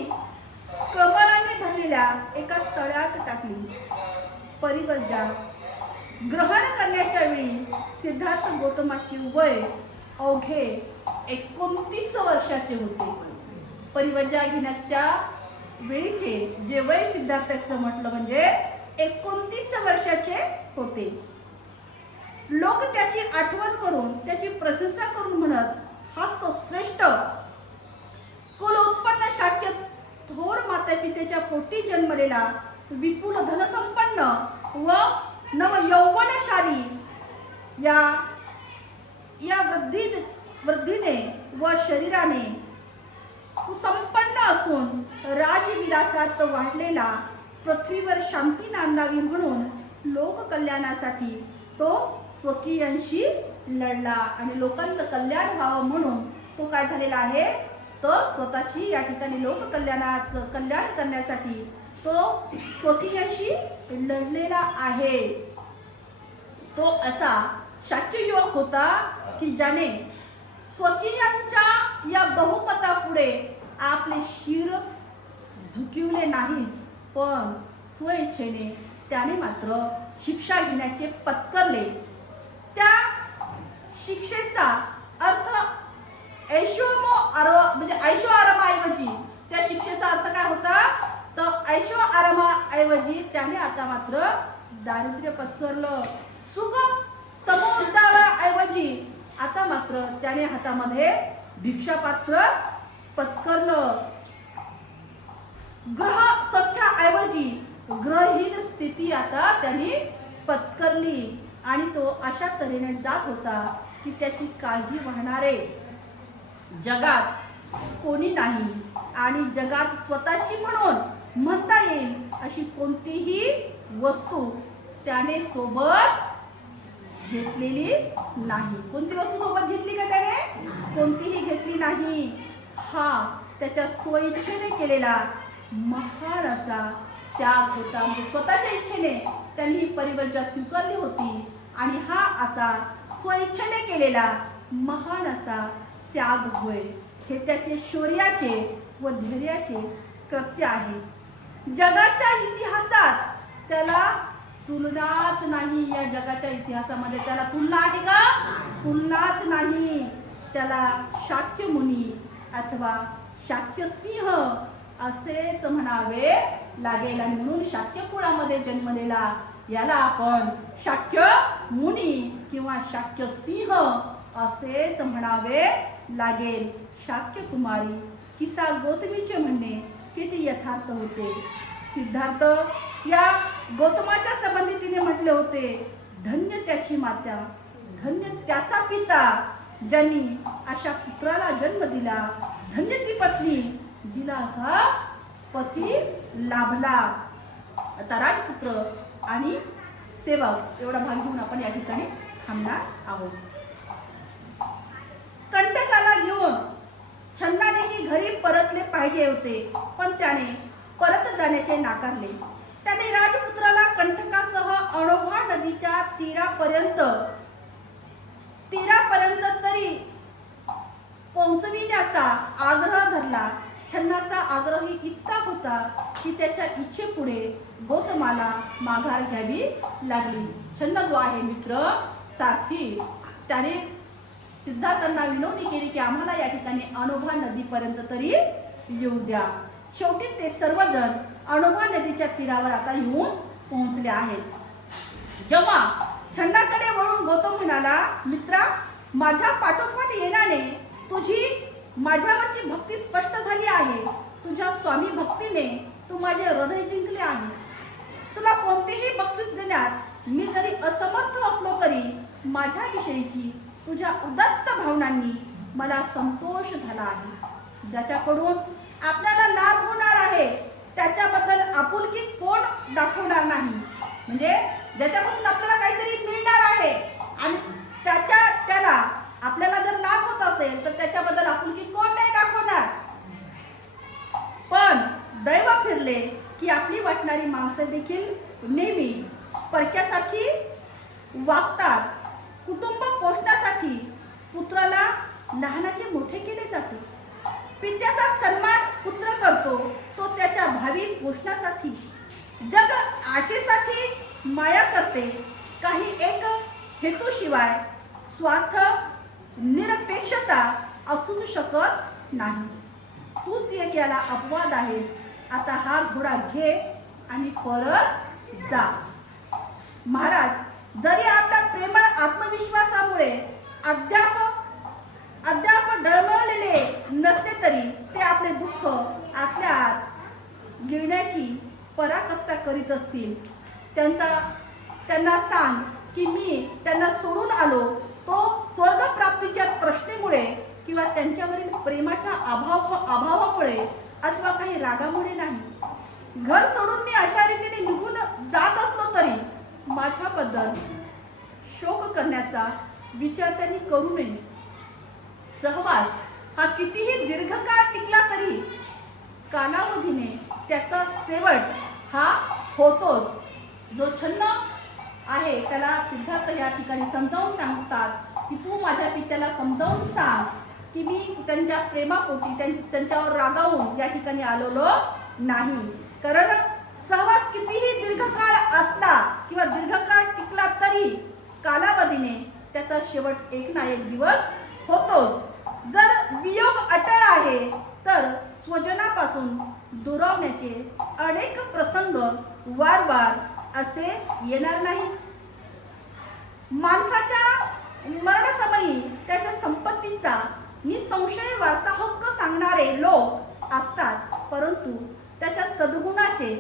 कमळाने भरलेल्या एका तळ्यात टाकली. परिवर्जा ग्रहण करण्याच्या वेळी सिद्धार्थ गौतमाची वय अवघे 29 वर्षाचे होते. परिवर्जा घेण्याच्या वेळीचे जे वय सिद्धार्थाचं म्हटलं म्हणजे 29 वर्षाचे होते. लोक त्याची आठवण करून त्याची प्रशंसा करून म्हणत, हाच तो श्रेष्ठ कुल उत्पन्न शाक्य थोर मातापितेच्या पोटी जन्मलेला विपुल धनसंपन्न व नवयौवनशाली या वृद्धीने व शरीराने सुसंपन्न असून राजविलासात वाढलेला, पृथ्वीवर शांती नांदावी म्हणून लोककल्याणासाठी तो स्वकीयांशी लढला आणि लोकांचं कल्याण व्हावं म्हणून तो काय झालेला आहे, तर स्वतःशी या ठिकाणी लोककल्याणाचं कल्याण करण्यासाठी तो स्वकीयांशी लढलेला आहे. तो असा शाक्य युवक होता की ज्याने स्वकीयांच्या या बहुमतापुढे आपले शिर झुकविले नाहीच, पण स्वइच्छेने त्याने मात्र शिक्षा घेण्याचे पत्करले. त्या शिक्षेचा अर्थ म्हणजे ऐशो आरामाऐवजी त्या शिक्षेचा अर्थ काय होता, तर ऐशो आरामाऐवजी त्याने आता मात्र दारिद्र्य पत्करलं. सुख समुद्राऐवजी आता मात्र त्याने हातामध्ये भिक्षापात्र पत्करलं. ग्रह सख्याऐवजी ग्रहहीन स्थिती आता त्यांनी पत्करली आणि तो अशा तऱ्हेने जात होता की त्याची काळजी वाहणारे जगात कोणी नाही आणि जगात स्वतःची म्हणून म्हणता येईल अशी कोणतीही वस्तू त्याने सोबत घेतलेली नाही. कोणती वस्तू सोबत घेतली का त्याने? कोणतीही घेतली नाही. हा त्याच्या स्वइच्छेने केलेला महान असा त्याग होता. म्हणजे स्वतःच्या इच्छेने त्यांनी ही परिवर्जा स्वीकारली होती आणि हा असा स्वइच्छेने केलेला महान असा त्याग होय. हे त्याचे शौर्याचे व धैर्याचे कृत्य आहे. जगाच्या इतिहासात त्याला तुलनाच नाही. या जगाच्या इतिहासामध्ये त्याला तुलना आहे का? तुलनाच नाही. त्याला शाक्य मुनी अथवा शाक्य सिंह असेच म्हणावे लागेल. आणि म्हणून शाक्य कुळामध्ये जन्मलेला याला आपण शाक्य मुनी किंवा शाक्य सिंह असेच म्हणावे लागेल. शाक्य कुमारी किसा गौतमीचे म्हणणे किती यथार्थ होते. सिद्धार्थ या गौतमाच्या संबंधी तिने म्हटले होते, धन्य त्याची माता, धन्य त्याचा पिता ज्यांनी अशा पुत्राला जन्म दिला, धन्य ती पत्नी जिला असा पती लाभला. आता राजपुत्र आणि सेवक एवढा भाग घेऊन आपण या ठिकाणी थांबणार आहोत. कंटकाला घेऊन छन्नानेही घरी परतले पाहिजे होते, पण त्याने परत जाण्याचे नाकारले. त्याने राजपुत्राला कंटकासह अणोभा नदीच्या तीरापर्यंत तरी पोहोचविण्याचा आग्रह धरला. छन्नाचा आग्रही इतका होता की त्याच्या इच्छेपुढे गौतमाला माघार घ्यावी लागली. छन्न जो आहे मित्र सारथी, त्याने सिद्धार्थांना विनवणी केली की आम्हाला या ठिकाणी अणोभा नदीपर्यंत तरी येऊ द्या. शेवटी ते सर्वजण अणोभा नदीच्या तीरावर आता येऊन पोहोचले आहेत. जेव्हा छन्नाकडे वळून गौतम म्हणाला, मित्रा, माझ्या पाठोपाठ येण्याने तुझी माझ्यावरची भक्ती स्पष्ट झाली आहे. तुझ्या स्वामी भक्तीने तू माझे हृदय जिंकले आहे. तुला कोणतेही बक्षीस देण्यात मी जरी असमर्थ असलो तरी माझ्याविषयीची तुझ्या उदात्त भावनांनी मला संतोष झाला आहे. ज्याच्याकडून आपल्याला लाभ होणार आहे त्याच्याबद्दल आपुलकी कोण दाखवणार नाही. म्हणजे ज्याच्यापासून आपल्याला काहीतरी मिळणार आहे आणि त्याला आपल्याला जर लाभ होत असेल तर त्याच्याबद्दल आपुलकी कोण नाही दाखवणार. पण दैव फिरले की आपली वाटणारी माणसं देखील नेहमी परक्यासारखी वागतात. कुटुंब पोषणासाठी पुत्राला लहानाचे मोठे केले जाते. पित्याचा सन्मान पुत्र करतो तो त्याच्या भावी पोषणासाठी. जग आशेसाठी माया करते. काही एक हेतूशिवाय स्वार्थ निरपेक्षता असूच शकत नाही. तूच एक याला अपवाद आहे. आता हा घोडा घे आणि परत जा. महाराज, जरी आपल्या प्रेमळ आत्मविश्वासामुळे अद्याप डळमळलेले नसते तरी ते आपले दुःख आपल्या आत गिळण्याची पराकाष्ठा करीत असतील. त्यांना सांग की मी त्यांना सोडून आलो तो स्वर्गप्राप्तीच्या तृष्णेमुळे किंवा त्यांच्यावरील प्रेमाच्या अभावामुळे अथवा काही रागामुळे नाही. घर सोडून मी अशा रीतीने निघून जात असलो तरी माझ्याबद्दल शोक करण्याचा विचार त्यांनी करू नये. सहवास हा कितीही दीर्घकाळ टिकला तरी कालावधीने त्याचा शेवट हा होतोच. जो छन्न आहे त्याला सिद्धार्थ या ठिकाणी समजावून सांगतात की तू माझ्या पित्याला समजावून सांग की मी त्यांच्या प्रेमापोटी त्यांच्यावर रागावून या ठिकाणी आलेलो नाही. कारण सहवास कितीही दीर्घकाळ असला किंवा दीर्घकाळ टिकला तरी कालावधीने त्याचा शेवट एक ना एक दिवस होतोच. जर वियोग अटळ आहे तर स्वजनापासून दुरावण्याचे अनेक प्रसंग वारंवार असे येणार नाही. माणसाच्या मरणसमयी त्याच्या संपत्तीचा निसंशय वारसा हक्क सांगणारे लोक असतात, परंतु त्याच्या सद्गुणाचे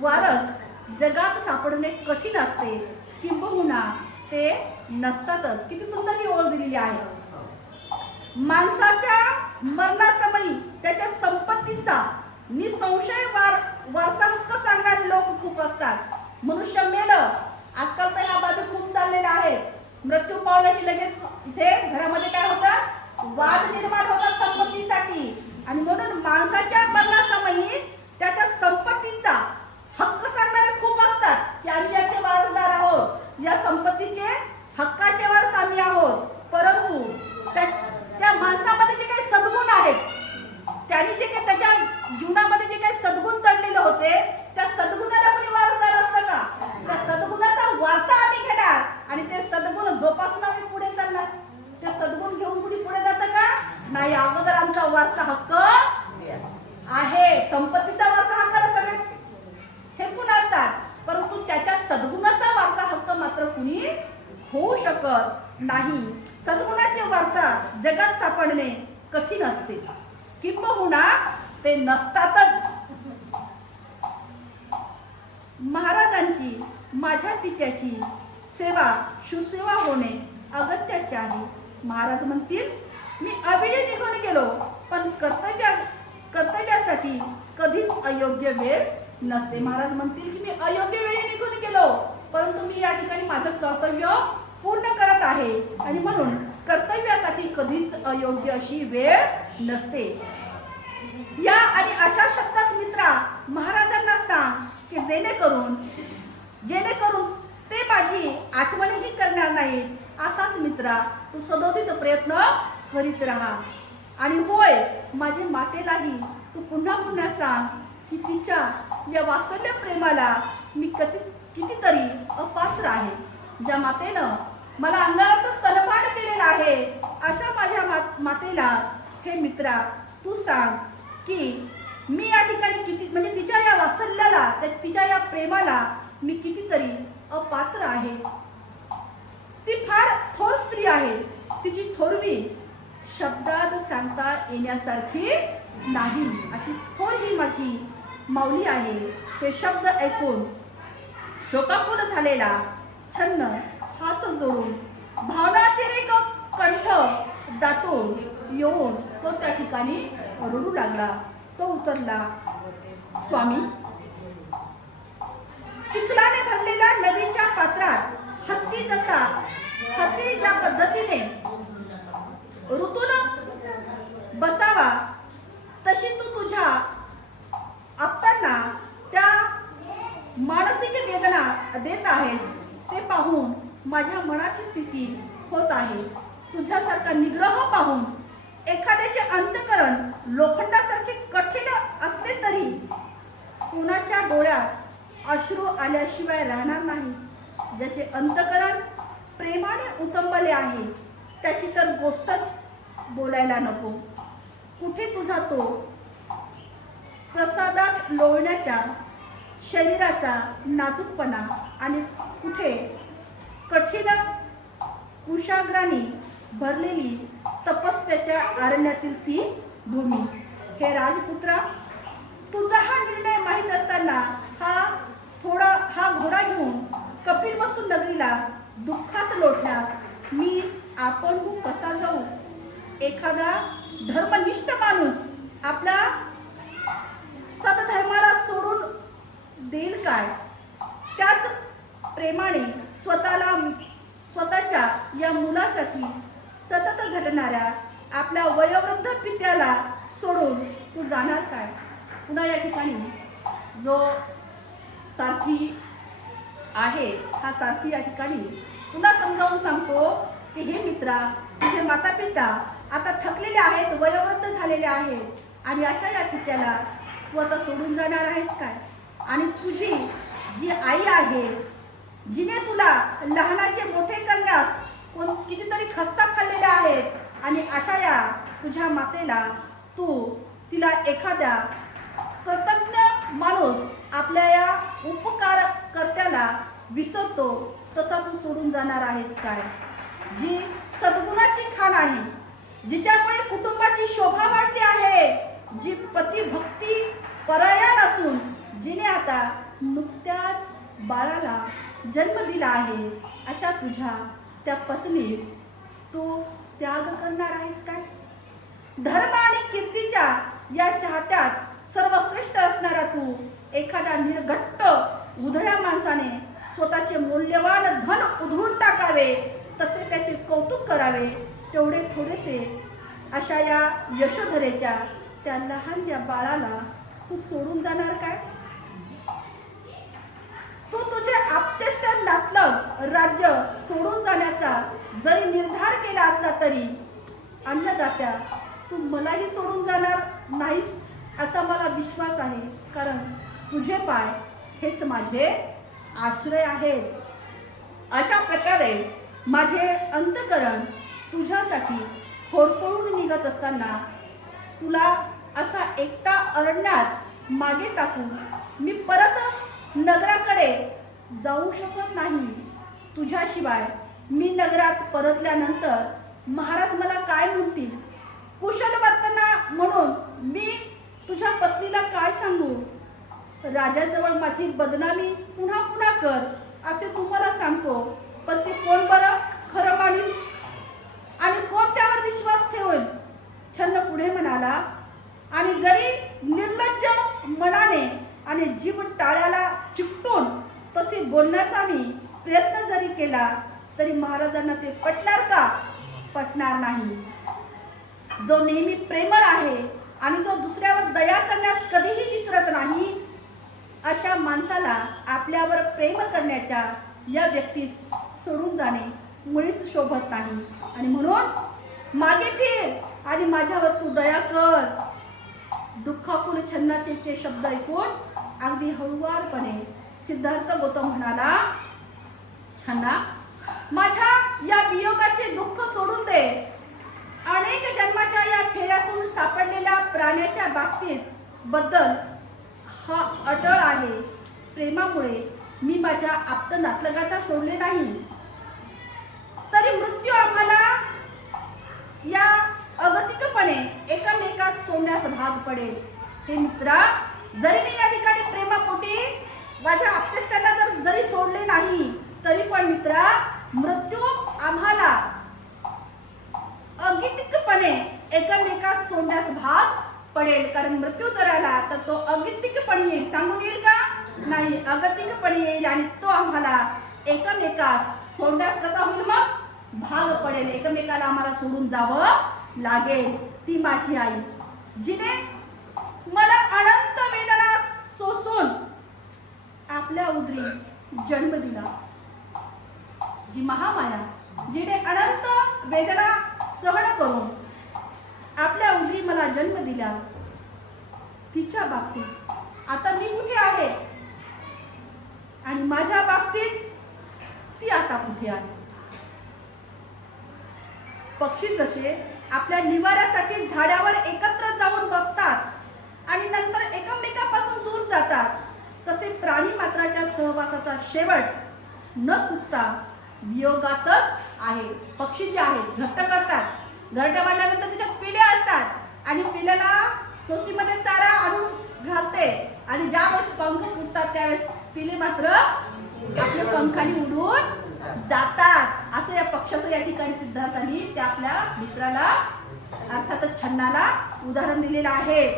वारस जगात सापडणे कठीण असते, किंबहुना ते नसतातच. किती सुंदर ही ओळ दिलेली आहे. माणसाच्या मरणासमयी त्याच्या संपत्तीचा निसंशय वारसा हक्क सांगणारे लोक खूप असतात, मनुष्य मेलं, आजकाल तर ह्या बाबी खूप चाललेल्या आहेत, मृत्यू पावला की लगेच इथे घरामध्ये काय होतात, वाद निर्माण होतात संपत्तीसाठी. आणि म्हणून माणसाच्या मरणासमयी त्याच्या संपत्तीचा हक्क सांगणारे खूप असतात की आम्ही याचे वारसदार आहोत, या संपत्तीचे हक्काचे वारस आम्ही आहोत. परंतु त्या माणसामध्ये जे काही सद्गुण आहेत, त्यांनी जे काही त्याच्या जीवनामध्ये जे काही सद्गुण तडलेले होते, त्या सद्गुणाला कोणी वारसदार असतं का? त्या सद्गुणाचा वारसा आम्ही घेणार आणि ते सद्गुण जोपासून आम्ही पुढे चालणार. ते सद्गुण घेऊन कुणी पुढे जातं का? नाही. अगोदर आमचा वारसा हक्क आहे, संपत्तीचा वारसा हक्काला सगळे फेकून असतात, परंतु त्याच्या सद्गुणाचा वारसा हक्क मात्र कुणी होऊ शकत नाही. सद्गुणाचे वारसा जगात सापडणे कठीण असते, किंबहुना ते नसतातच. महाराजांची, माझ्या पित्याची सेवा सुसेवा होणे अगत्याचे आहे. महाराज म्हणतील, मी अवेळी निघून गेलो, पण कर्तव्यासाठी कधीच अयोग्य वेळ नसते. महाराज म्हणतील की मी अयोग्य वेळी निघून गेलो, परंतु मी या ठिकाणी माझं कर्तव्य पूर्ण करत आहे आणि म्हणून कर्तव्यासाठी कधीच अयोग्य अशी वेळ नसते. या आणि अशा शब्दात मित्रा महाराजांना सांग की जेणेकरून ते माझी आठवणही करणार नाहीत. असाच मित्रा तू सदोदित प्रयत्न करीत राहा. आणि होय, माझे मातेलाही तू पुन्हा पुन्हा सांग की तिच्या या वात्सल्य प्रेमाला मी कितीतरी अपात्र आहे. ज्या मातेनं मला अंगावरच स्तनपान केलेलं आहे, अशा माझ्या मातेला हे मित्रा तू सांग की मी या ठिकाणी किती, म्हणजे तिच्या या वात्सल्याला, तिच्या या प्रेमाला मी कितीतरी अपात्र आहे. ती फार थोर स्त्री आहे, तिची थोरवी शब्दात सांगता येण्यासारखी नाही. अशी थोर ही माझी माऊली आहे. हे शब्द ऐकून शोकाकुल झालेला छन्न हात जोडून भावनातिरेक कंठ दाटून येऊन तो त्या ठिकाणी रडू लागला. तो उतरला, स्वामी, चिखलाने भरलेल्या नदीच्या पात्रात हत्ती ज्या पद्धतीने ऋतून बसावा, तशी तू तुझ्या आप्तांना त्या मानसिक वेदना देत आहेस, ते पाहून माझ्या मनाची स्थिती होत आहे. तुझ्यासारखा निग्रह पाहून एखाद्याचे अंतकरण लोखंडासारखे कठीण असले तरी कुणाच्या डोळ्यात अश्रू आल्याशिवाय राहणार नाही. ज्याचे अंतकरण प्रेमाने उचंबले आहे, त्याची तर गोष्टच बोलायला नको. कुठे तुझा तो प्रसादात लोळण्याच्या शरीराचा नाजूकपणा आणि कुठे कठीण कुशाग्रांनी भरलेली तपस्याच्या आरण्यातील ती भूमी. हे राजपुत्रा, तुझा हा निर्णय माहीत असताना हा घोडा घेऊन कपिलवस्तू नगरीला दुःखात लोटणार मी आपणहून कसा जाऊ? एखादा धर्मनिष्ठ माणूस आपला सदधर्माला सोडून देईल काय? त्याच प्रेमाने स्वतःच्या या मुलासाठी सतत झटणाऱ्या आपल्या वयोवृद्ध पित्याला सोडून तू जाणार काय? पुन्हा या ठिकाणी जो सारथी आहे, हा सारथी या ठिकाणी पुन्हा समजावून सांगतो की हे मित्रा, तुझे माता पिता आता थकलेले आहेत, वयोवृद्ध झालेले आहेत आणि अशा या पित्याला तू आता सोडून जाणार आहेस काय? आणि तुझी जी आई आहे, जिने तुला लहानाचे मोठे करण्यास कितीतरी खस्ता खाल्लेल्या आहेत आणि अशा या तुझ्या मातेला तिला एखाद्या कृतज्ञ माणूस आपल्या या उपकार कर्त्याला विसरतो तसा तू सोडून जाणार आहेस काय? जी सद्गुणाची खाण आहे, जिच्यामुळे कुटुंबाची शोभा वाढते आहे, जी पतिभक्ती परायण असून जिने आता नुकत्याच बाळाला जन्म दिला आहे, अशा तुझ्या त्या पत्नीस तू त्याग करणार आहेस काय? धर्म आणि कीर्तीच्या या चाहत्यात सर्वश्रेष्ठ असणारा तू एखादा निर्घट्ट उधळ्या माणसाने स्वतःचे मूल्यवान धन उधळून टाकावे, तसे त्याचे कौतुक करावे, तेवढे थोडेसे अशा या यशोधरेच्या त्या लहान त्या बाळाला तू सोडून जाणार काय? तू तुझे आप्तेष्ट नातलग राज्य सोडून जाण्याचा जरी निर्धार केला असला तरी अन्नदात्या तू मलाही सोडून जाणार नाहीस असा मला विश्वास आहे, कारण तुझे पाय हेच माझे आश्रय आहेत. अशा प्रकारे माझे अंतःकरण तुझ्यासाठी होरपळून निघत असताना तुला असा एकटा अरण्यात मागे टाकून मी परत नगराकडे जाऊ शकत नाही. तुझ्याशिवाय मी नगरात परतल्यानंतर महाराज मला काय म्हणतील? कुशल वर्तना म्हणून मी तुझ्या पत्नीला काय सांगू? राजाजवळ माझी बदनामी पुन्हा पुन्हा कर असे तुम्हाला सांगतो, पण ते कोण बरं खरं मानेल आणि कोण त्यावर विश्वास ठेवेल? छन्न पुढे म्हणाला, आणि जरी निर्लज्ज मनाने आणि जीव टाळ्याला चिकटून तसे बोलण्याचा मी प्रयत्न जरी केला तरी महाराजांना ते पटणार का? पटणार नाही. जो नेहमी प्रेमळ आहे आणि जो दुसऱ्यावर दया करण्यास कधीही विसरत नाही, अशा माणसाला आपल्यावर प्रेम करण्याच्या या व्यक्तीस सोडून जाणे मुळीच शोभत नाही. आणि म्हणून मागे फिर आणि माझ्यावर तू दया कर. दुःखाकुल छन्नाचे ते शब्द ऐकून अगदी हळुवारपणे सिद्धार्थ गौतम म्हणाला, छन्ना, माझ्या या वियोगाचे दुःख सोडून दे. अनेक जन्माच्या या फेऱ्यातून सापडलेल्या प्राण्याच्या बाबतीत बद्दल हा अटळ आहे. प्रेमामुळे मी माझ्या आप्त नातलगांना सोडले नाही, तरी मृत्यू आम्हाला या अगतिकपणे एकमेकास सोडण्यास भाग पडेल. हे मित्रा, जरी मी या ठिकाणी प्रेमापोटी माझ्या आप्तेष्टांना जरी सोडले नाही तरी पण मित्रा, मृत्यू आम्हाला अगतिकपणे एकमेकास सोडण्यास भाग पडेल. कारण मृत्यू जर आला तर तो अगतिकपणे येईल, सांगून येईल का? नाही, अगतिकपणे येईल आणि तो आम्हाला एकमेकास सोडण्यास कसा होईल? मग भाग पडेल. एकमेकाला आम्हाला सोडून जावं लागेल. ती माझी आई, जिने मला अनंत वेदना सोसून आपल्या उदरी जन्म दिला. जी महामाया, जिने अनंत वेदना सहन करून आपल्या उदरी मला जन्म दिला, तिच्या बाबतीत आता मी कुठे आहे आणि माझ्या बाबतीत ती आता कुठे आहे? पक्षी जसे आपल्या निवाऱ्यासाठी झाडावर एकत्र जाऊन बसतात आणि नंतर एकमेकांपासून दूर जातात, तसे प्राणी मात्राच्या सहवासाचा शेवट न चुकता वियोगातच आहे. पक्षी जे आहेत घट्ट करतात, घरट बांधल्यानंतर त्याच्यात पिले असतात आणि पिल्याला चोचीमध्ये चारा आणून घालते आणि ज्यावेळेस पंख फुटतात त्यावेळेस पिले मात्र आपल्या पंखाने उडून जातात. असं या पक्षाचं या ठिकाणी सिद्धार्थांनी त्या आपल्या मित्राला अर्थातच छन्नाला उदाहरण दिलेलं आहे.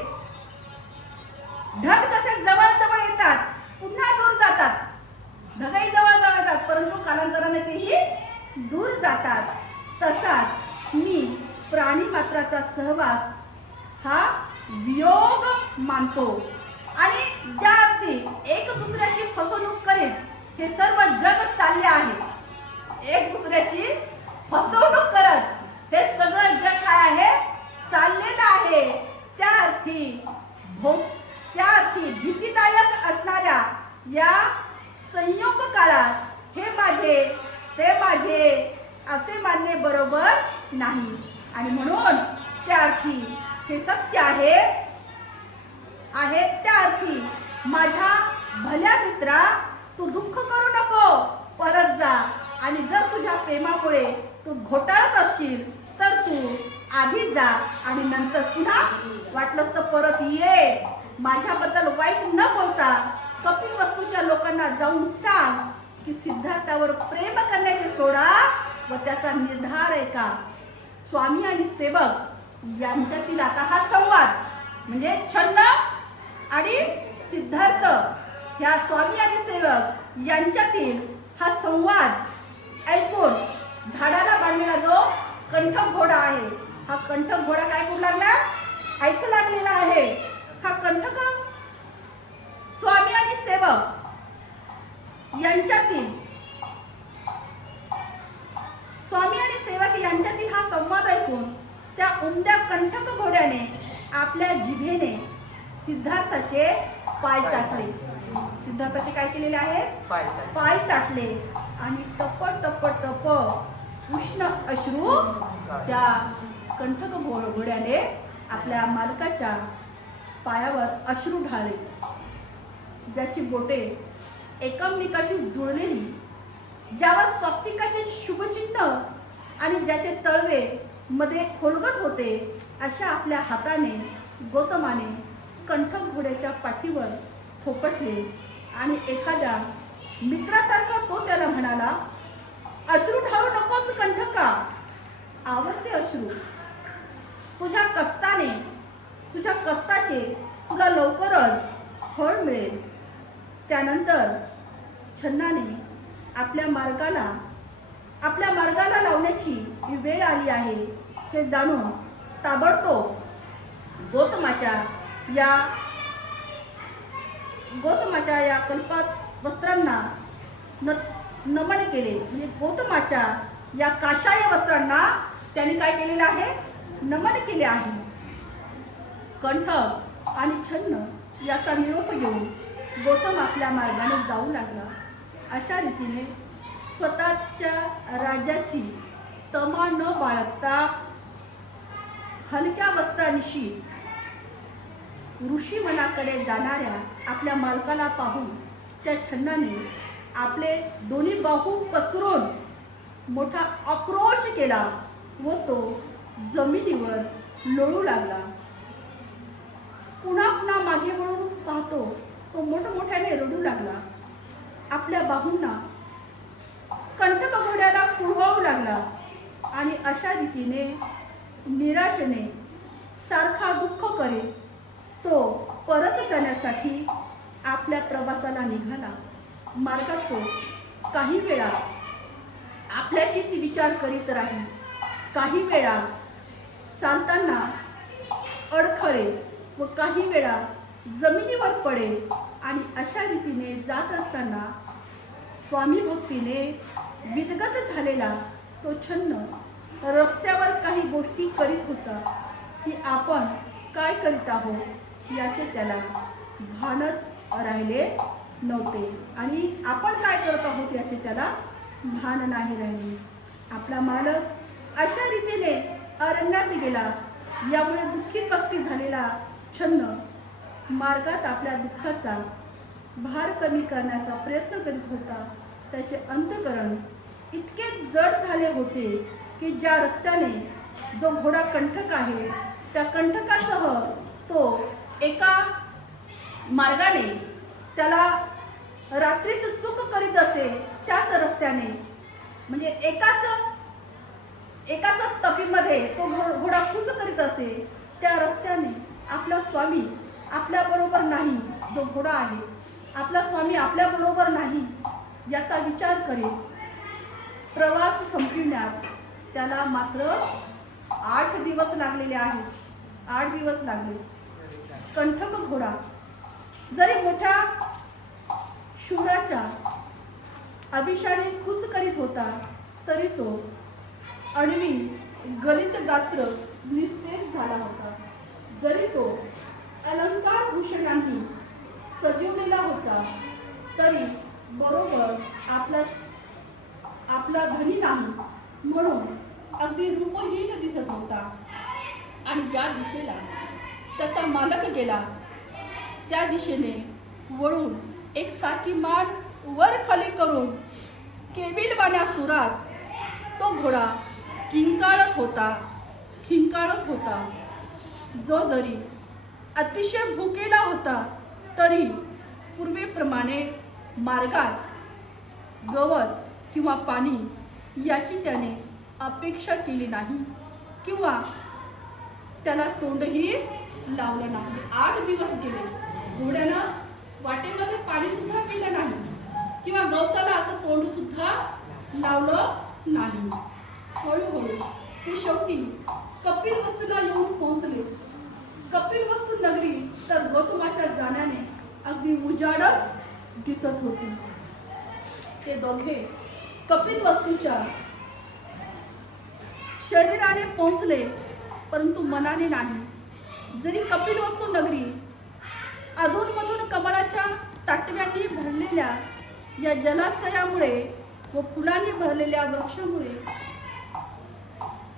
ढग जसे जवळ जवळ येतात पुन्हा दूर जातात, ढगही जवळ जवळ येतात परंतु कालांतराने तेही दूर जातात, तसाच मी प्राणी मात्राचा सहवास हा वियोग मानतो. आणि ज्या अर्थी एक दुसऱ्याची फसवणूक करीत हे सर्व जग चालले आहे, एक दुसऱ्याची फसवणूक करत हे सगळं जग काय आहे? चाललेलं आहे. त्या अर्थी भीतीदायक असणाऱ्या या संयोग काळात हे माझे असे मानणे बरोबर नाही. आणि म्हणून त्या अर्थी हे सत्य आहे. त्या अर्थी माझ्या भल्या मित्रा, तू दुःख करू नको, परत जा. आणि जर तुझ्या प्रेमामुळे तू घोटाळत असशील तर तू आधी जा आणि नंतर पुन्हा वाटलंस तर परत ये. माझ्याबद्दल वाईट न बोलता कपिलवस्तूच्या लोकांना जाऊन सांग की सिद्धार्थावर प्रेम करण्याचे सोडा व त्याचा निर्धार आहे का. स्वामी आणि सेवक यांच्यातील आता हा संवाद म्हणजे छन्न आणि सिद्धार्थ ह्या स्वामी आणि सेवक यांच्यातील हा संवाद ऐकून झाडाला बांधलेला जो कंठक घोडा आहे, हा कंठक घोडा काय करू लागला? ऐकू लागलेला आहे. हा कंठक स्वामी आणि सेवक यांच्यातील हा संवाद ऐकून त्या उमद्या कंठक घोड्याने आपल्या जिभेने सिद्धार्थाचे पाय चाटले. सिद्धार्थाचे काय केलेले आहे? पाय चाटले आणि टप टप टप उष्ण अश्रू त्या कंठक घोड्याने आपल्या मालकाच्या पायावर अश्रू ढाळले. ज्याची बोटे एकमेकाशी जुळलेली, ज्यावर स्वस्तिकाचे शुभचिन्ह आणि ज्याचे तळवे मध्ये खोलगट होते, अशा आपल्या हाताने गौतमाने कंठक घोड्याच्या पाठीवर थोपटले आणि एखाद्या मित्रासारखा तो त्याला म्हणाला, अश्रू ढाळू नकोस कंठका, आवडते अश्रू. तुझ्या कष्टाचे तुला लवकरच फळ मिळेल. त्यानंतर छन्नाने आपल्या मार्गाला लावण्याची वेळ आली आहे हे जाणून ताबडतोब गौतमाच्या या कल्पात वस्त्रांना नमन केले. म्हणजे गौतमाच्या या काशाय वस्त्रांना त्यांनी काय केलेलं आहे? नमन केले आहे. कंठक आणि छन्न याचा निरोप घेऊन गौतम आपल्या मार्गाने जाऊ लागला. अशा रीतीने स्वतःच्या राज्याची तमा न बाळगता हलक्या वस्त्रांशी ऋषीमनाकडे जाणाऱ्या आपल्या मालकाला पाहून त्या छन्नाने आपले दोन्ही बाहू पसरून मोठा आक्रोश केला व तो जमिनीवर लोळू लागला. पुन्हा पुन्हा मागे वळून पाहतो तो मोठमोठ्याने रडू लागला. आपल्या बाहूंना कंठक घोड्याला कुरवावू लागला आणि अशा रीतीने निराशेने सारखा दुःख करीत तो परत जाण्यासाठी आपल्या प्रवासाला निघाला. मार्गात तो काही वेळा आपल्याशीच विचार करीत राहील. काही वेळा चालताना अडखळे व काही वेळा जमिनीवर पडे आणि अशा रीतीने जात असताना स्वामी भक्तीने विदगत झालेला तो छन्न रस्त्यावर काही गोष्टी करीत होता की आपण काय करीत आहोत याचे त्याला भानच राहिले नव्हते आणि आपण काय करत आहोत याचे त्याला भान नाही राहिले. आपला मालक अशा रीतीने अरण्यात गेला. यामुळे दुःखी कष्टी झालेला छन्न मार्गात आपल्या दुःखाचा भार कमी करण्याचा प्रयत्न करीत होता. त्याचे अंतःकरण इतके जड झाले होते की ज्या रस्त्याने जो घोडा कंठक आहे त्या कंठकासह तो एका मार्गाने त्याला रात्रीत चूक करीत असे त्याच रस्त्याने, म्हणजे एकाच टपीमध्ये तो घोडा कूच करीत असे त्या रस्त्याने आपला स्वामी आपल्याबरोबर नाही, जो घोडा आहे आपला स्वामी आपल्याबरोबर नाही याचा विचार करीत प्रवास संपविण्यात त्याला मात्र 8 दिवस लागलेले आहेत. 8 दिवस लागले. कंठक घोडा जरी मोठ्या शूराच्या अभिषाने कूच करीत होता तरी तो अणवी गलित गात्र निस्तेज झाला होता. जरी तो अलंकार भूषणांनी सजवलेला होता तरी बरोबर आपला धनी नाही म्हणून अगदी रूपहीन दिसत होता. आणि ज्या दिशेला त्याचा मालक गेला त्या दिशेने वळून एक सारखी मान वर खाली करून केविलवाण्या सुरात तो घोडा किंकाळत होता. जो जरी अतिशय भुकेला होता तरी पूर्वीप्रमाणे मार्गात गवत किंवा पाणी याची त्याने अपेक्षा केली नाही किंवा त्याला तोंडही लावलं नाही. 8 दिवस गेले. घोड्यानं वाटेमध्ये पाणी सुद्धा पिलं नाही किंवा गवताला असं तोंड सुद्धा लावलं नाही. हळूहळू ते शेवटी कपिलवस्तूला येऊन पोहोचले. कपिलवस्तू नगरी तर गौतमाच्या जाण्याने अगदी उजाडच दिसत होती. ते दोघे कपिलवस्तूच्या शरीराने पोहोचले परंतु मनाने नाही. जरी कपिलवस्तू नगरी अधूनमधून कमळाच्या ताटव्यांनी भरलेल्या या जलाशयामुळे व फुलांनी भरलेल्या वृक्षामुळे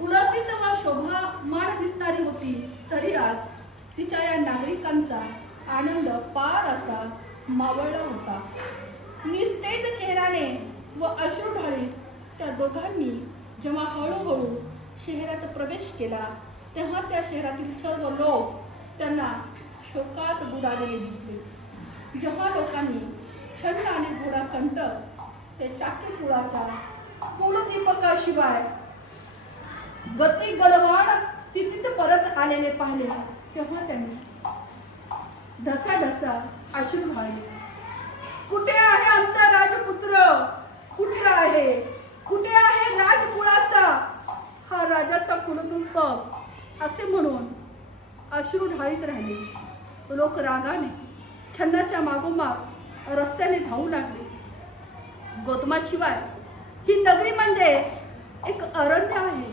उलसित व शोभामान दिसणारी होती, तरी आज तिच्या या नागरिकांचा आनंद पार असा मावळला होता. निस्तेज चेहऱ्याने व अश्रुढाळीत त्या दोघांनी जेव्हा हळूहळू शहरात प्रवेश केला तेव्हा त्या शहरातील सर्व लोक त्यांना शोकात बुडालेले दिसले. जेव्हा लोकांनी छंद आणि गोडा कंठ त्या शाकी कुळाच्या कुलदीपकाशिवाय गती गलवाण स्थितीत परत आलेले पाहिले तेव्हा त्यांनी ढसाढसा अश्रू वाहिले. कुठे आहे आमचा राजपुत्र? कुठे आहे? कुठे आहे राजकुळाचा हा राजाचा कुलदीपक? असे म्हणून अश्रू ढाळीत राहिले. लोक रागाने छन्नाच्या मागोमाग रस्त्याने धावू लागले. गौतमाशिवाय ही नगरी म्हणजे एक अरण्य आहे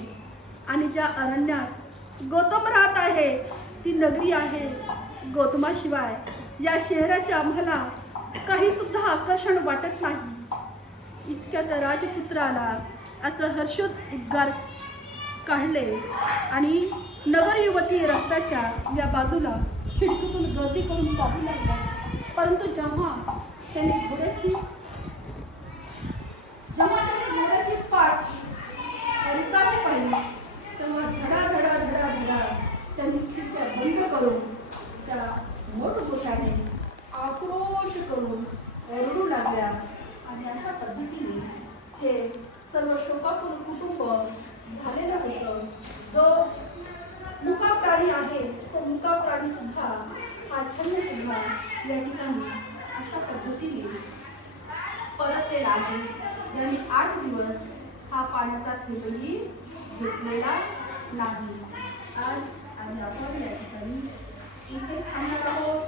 आणि ज्या अरण्यात गौतम राहत आहे ती नगरी आहे. गौतमाशिवाय या शहराचे आम्हाला काही सुद्धा आकर्षण वाटत नाही. इतक्यात राजपुत्राला असं हर्षोद उद्गार काढले आणि नगर युवती रस्त्याच्या या बाजूला खिडकीतून गर्दी करून पाहू लागल्या. परंतु जेव्हा त्याने घोड्याची पाठ रिकामी पाहिली तेव्हा धडा धडा धडा धडा त्यांनी खिडक्या बंद करून त्या मोठमोठ्याने आक्रोश करून ओरडू लागल्या. आणि अशा पद्धतीने हे सर्व शोकाकुल कुटुंब झालेलं होतं. जो मुका प्राणी आहे तो मुका प्राणी सुद्धा हा छंद सुद्धा या ठिकाणी अशा पद्धतीने परतलेला आहे. यांनी 8 दिवस हा पाण्याचा थेंबही घेतलेला नाही. आज आणि आपण या ठिकाणी इथे थांबणार आहोत.